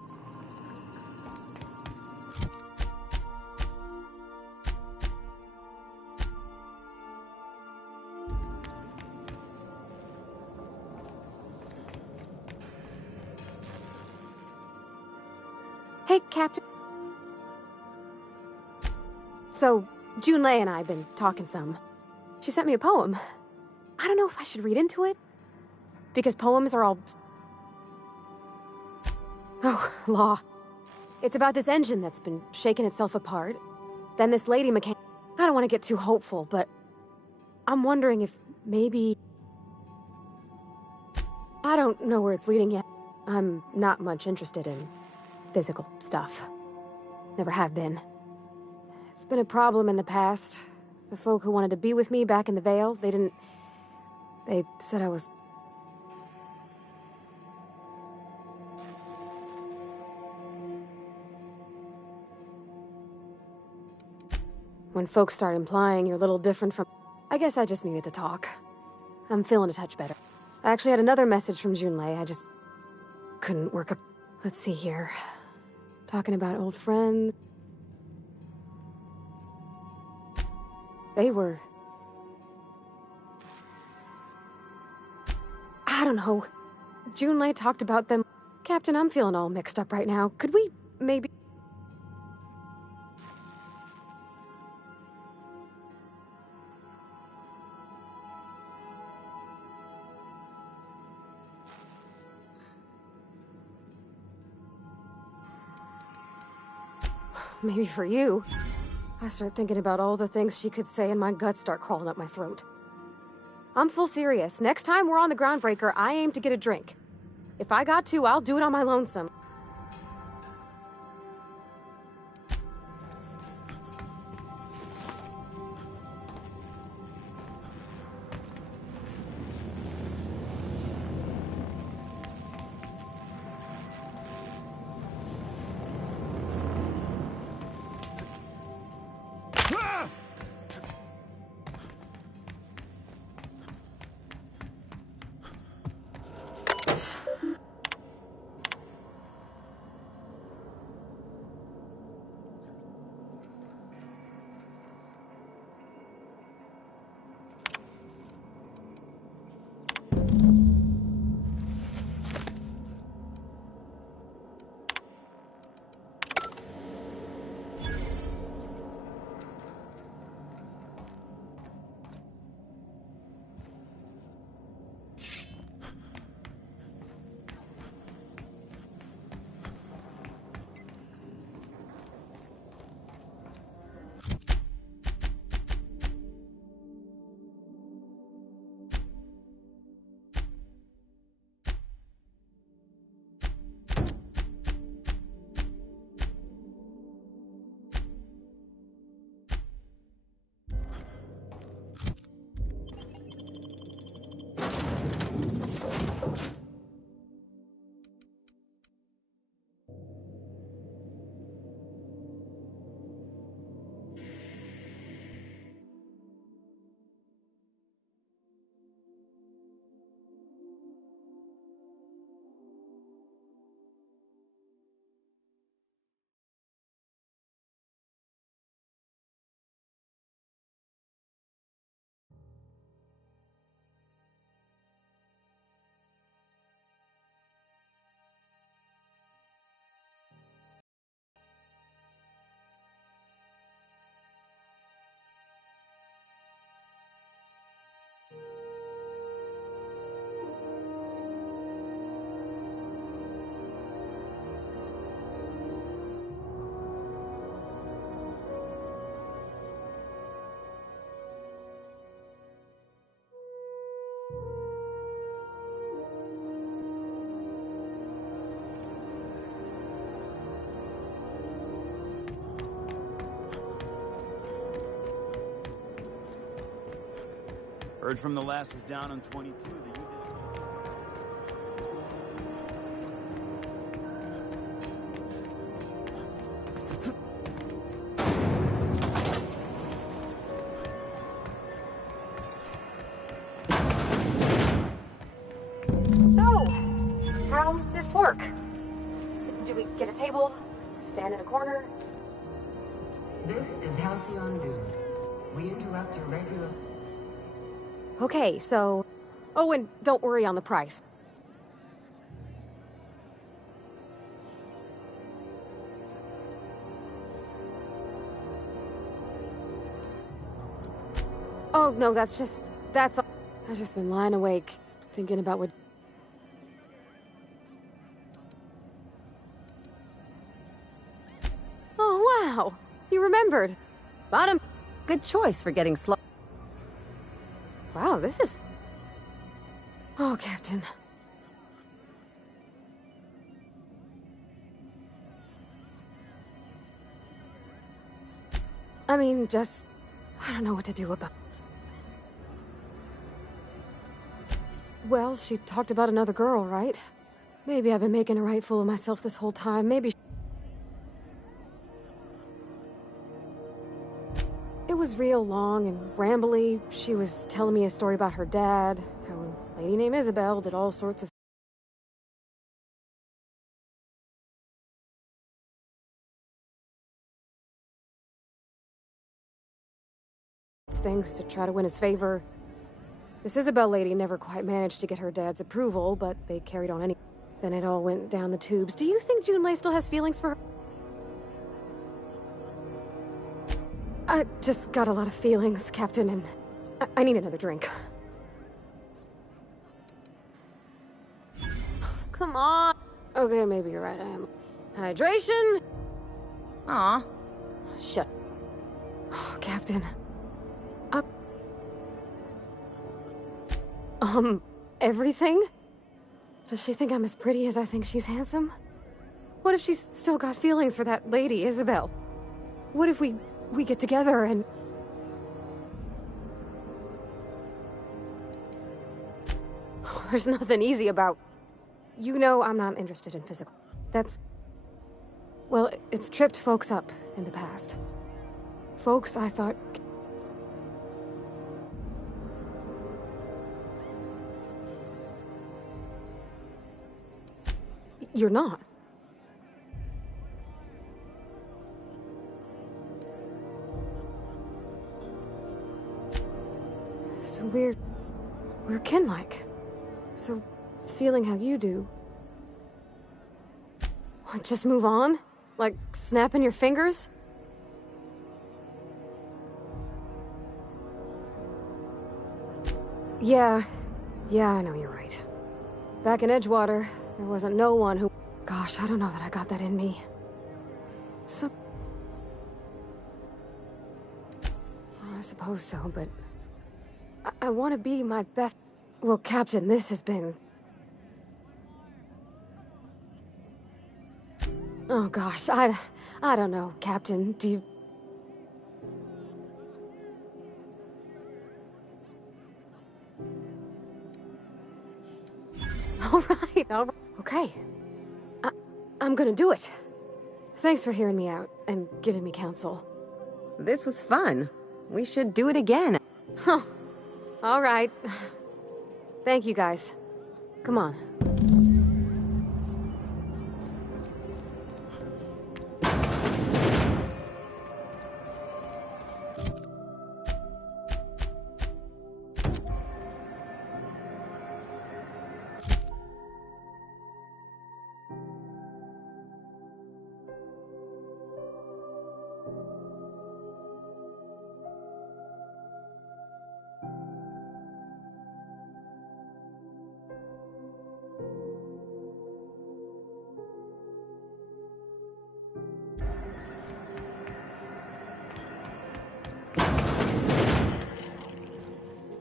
Hey, Captain. So, Junlei and I have been talking some. She sent me a poem. I don't know if I should read into it. Because poems are all... Oh, law. It's about this engine that's been shaking itself apart. Then this lady mechanic... I don't want to get too hopeful, but... I'm wondering if maybe... I don't know where it's leading yet. I'm not much interested in physical stuff. Never have been. It's been a problem in the past. The folk who wanted to be with me back in the Vale, they didn't... They said I was... When folks start implying you're a little different from... I guess I just needed to talk. I'm feeling a touch better. I actually had another message from Junlei. I just... couldn't work up... Let's see here. Talking about old friends... They were... I don't know. Junlei talked about them. Captain, I'm feeling all mixed up right now. Could we maybe... Maybe for you. I start thinking about all the things she could say and my guts start crawling up my throat. I'm full serious. Next time we're on the Groundbreaker, I aim to get a drink. If I got to, I'll do it on my lonesome. Heard from the last is down on 22 that you did. So, how's this work? Do we get a table? Stand in a corner? This is Halcyon News. We interrupt your regular... Okay, so... Oh, and don't worry on the price. Oh, no, that's all. I've just been lying awake, thinking about what... Oh, wow! You remembered. Bottom. Good choice for getting slow. Wow, this is... Oh, Captain. I mean, just... I don't know what to do about... Well, she talked about another girl, right? Maybe I've been making a right fool of myself this whole time. Maybe... It was real long and rambly. She was telling me a story about her dad, how a lady named Isabel did all sorts of things to try to win his favor. This Isabel lady never quite managed to get her dad's approval, but they carried on anyway. Then it all went down the tubes. Do you think Junlei still has feelings for her? I just got a lot of feelings, Captain, and I need another drink. Come on. Okay, maybe you're right, I am. Hydration? Aw. Shut. Oh, Captain. Everything? Does she think I'm as pretty as I think she's handsome? What if she's still got feelings for that lady, Isabel? What if we get together and... Oh, there's nothing easy about... You know I'm not interested in physical. That's... Well, it's tripped folks up in the past. Folks I thought... You're not. So we're kin-like. So feeling how you do. What, just move on? Like snapping your fingers? Yeah, I know you're right. Back in Edgewater, there wasn't no one who... Gosh, I don't know that I got that in me. So... I suppose so, but... I want to be my best... Well, Captain, this has been... Oh gosh, I don't know, Captain. Do you... All right. Okay. I'm gonna do it. Thanks for hearing me out and giving me counsel. This was fun. We should do it again. Huh. All right. Thank you, guys. Come on.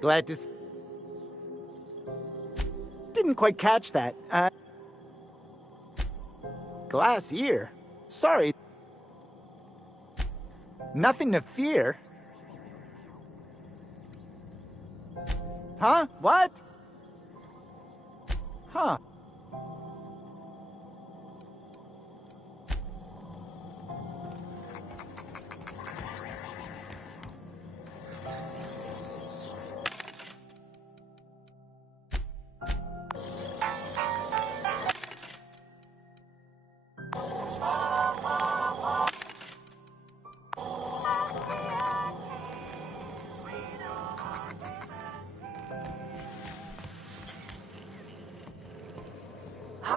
Glad to see... Didn't quite catch that. Glass ear? Sorry. Nothing to fear. Huh? What? Huh.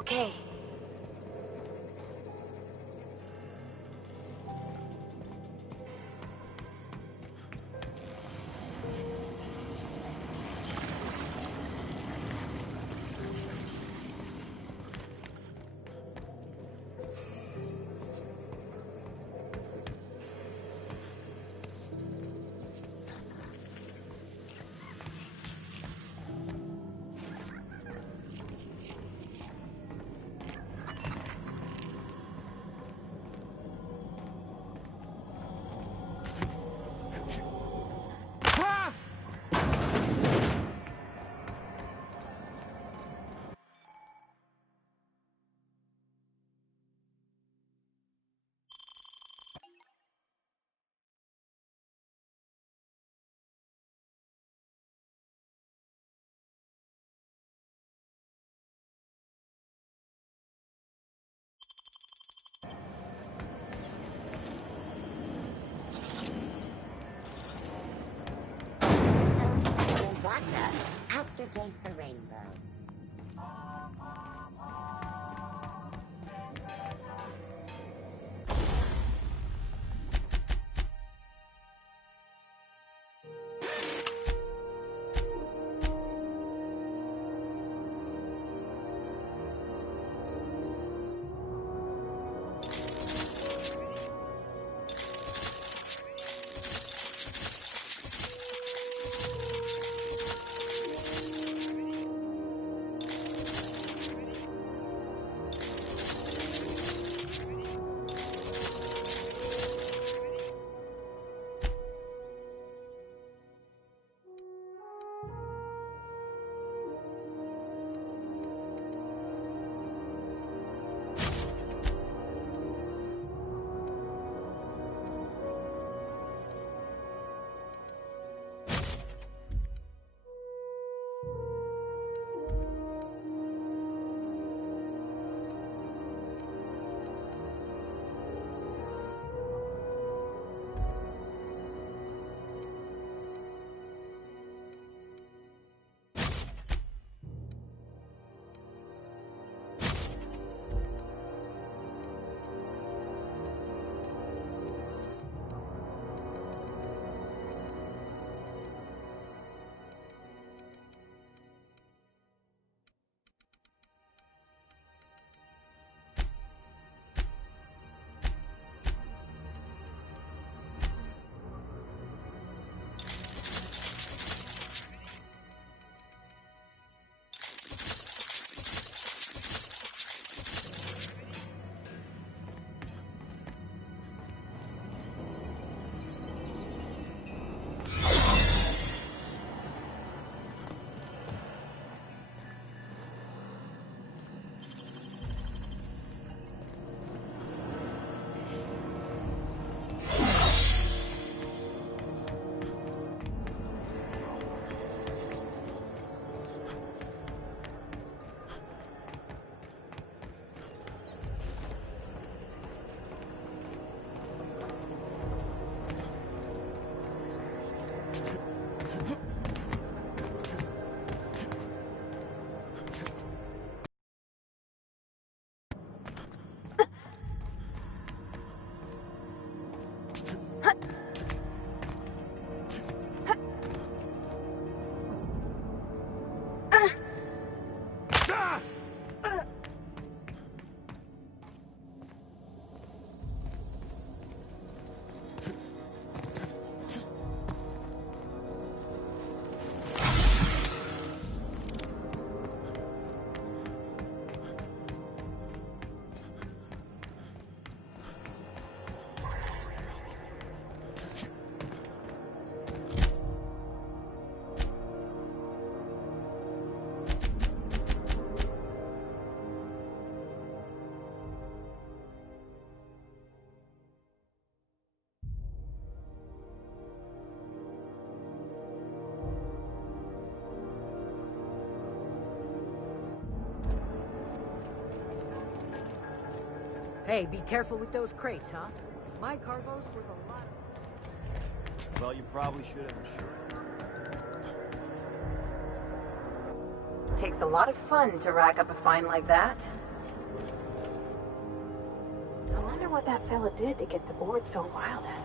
Okay. Aftertaste the rainbow. Hey, be careful with those crates, huh? My cargo's worth a lot. Well, you probably should have insured. Takes a lot of fun to rack up a find like that. I wonder what that fella did to get the board so wild at.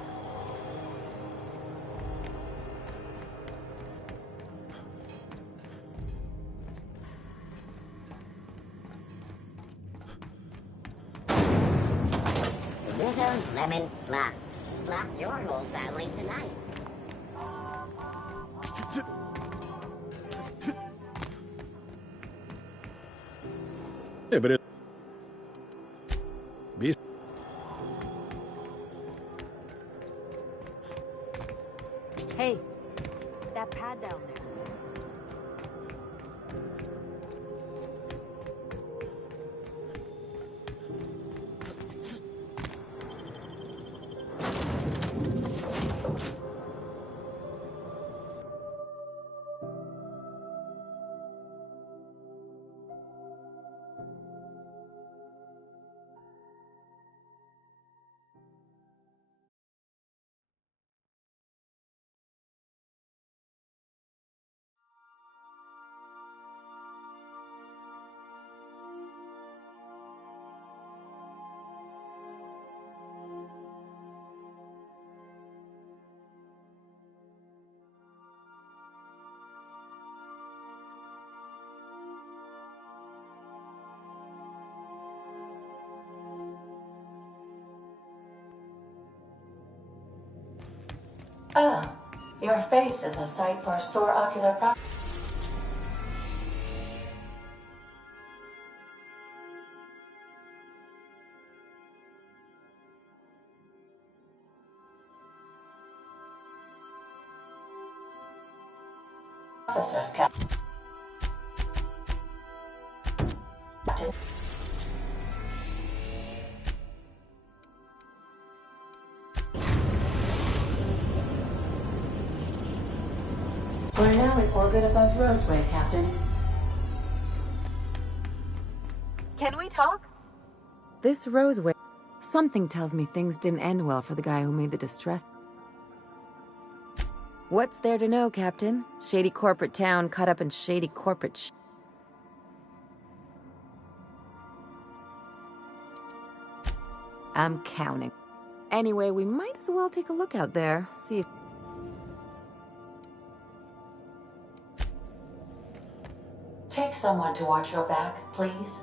Rizzo's lemon slap. Slap your whole family tonight. Yeah, but it... Hey, that pad down there. Ah, your face is a sight for sore ocular processors, Captain. We're now in orbit above Roseway, Captain. Can we talk? This Roseway... Something tells me things didn't end well for the guy who made the distress. What's there to know, Captain? Shady corporate town caught up in shady corporate I'm counting. Anyway, we might as well take a look out there, see if... Take someone to watch your back, please.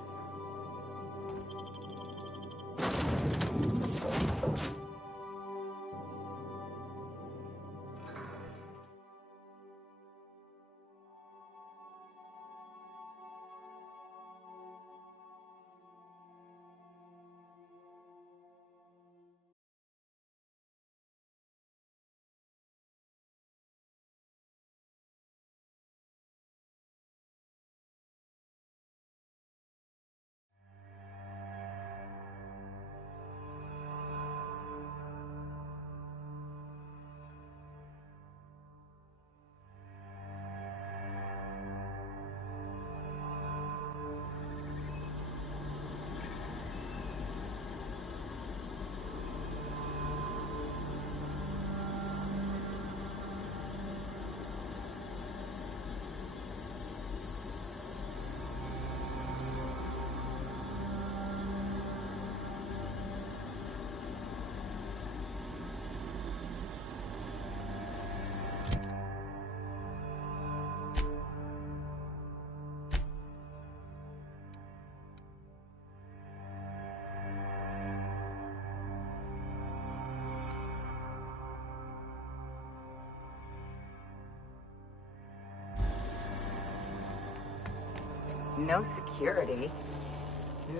No security.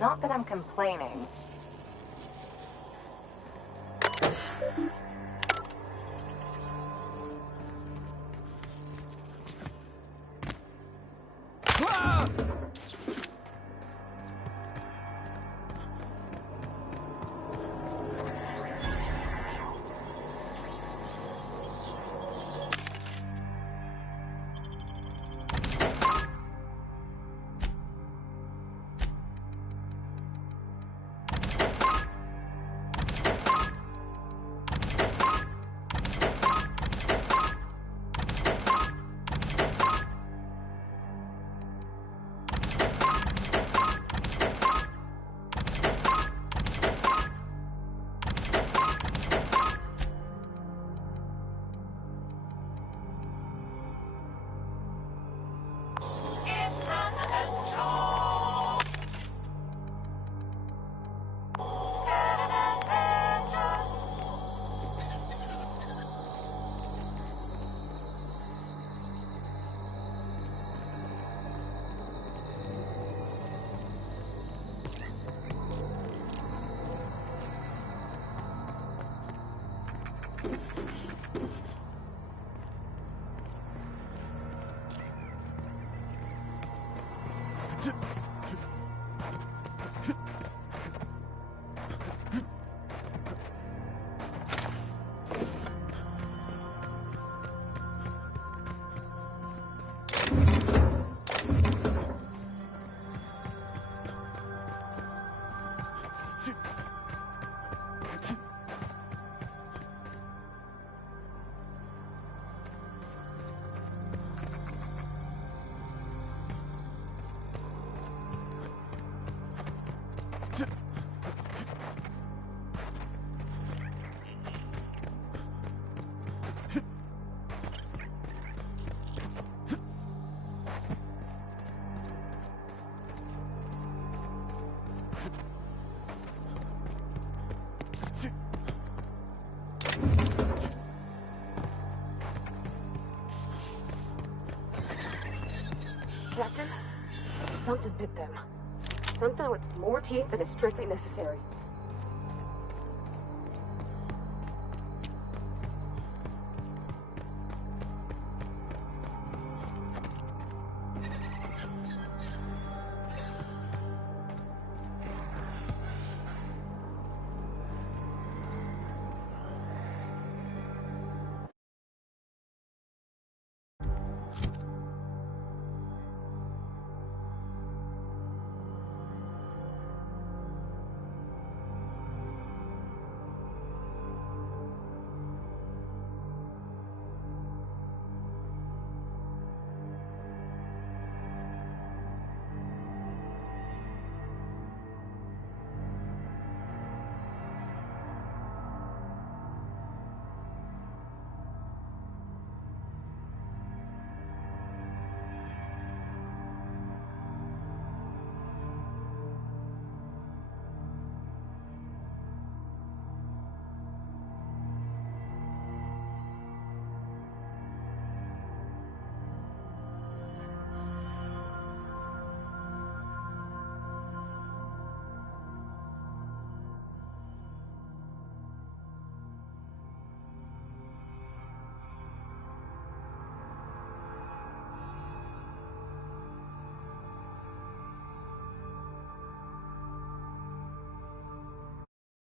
Not that I'm complaining. Captain, something bit them. Something with more teeth than is strictly necessary.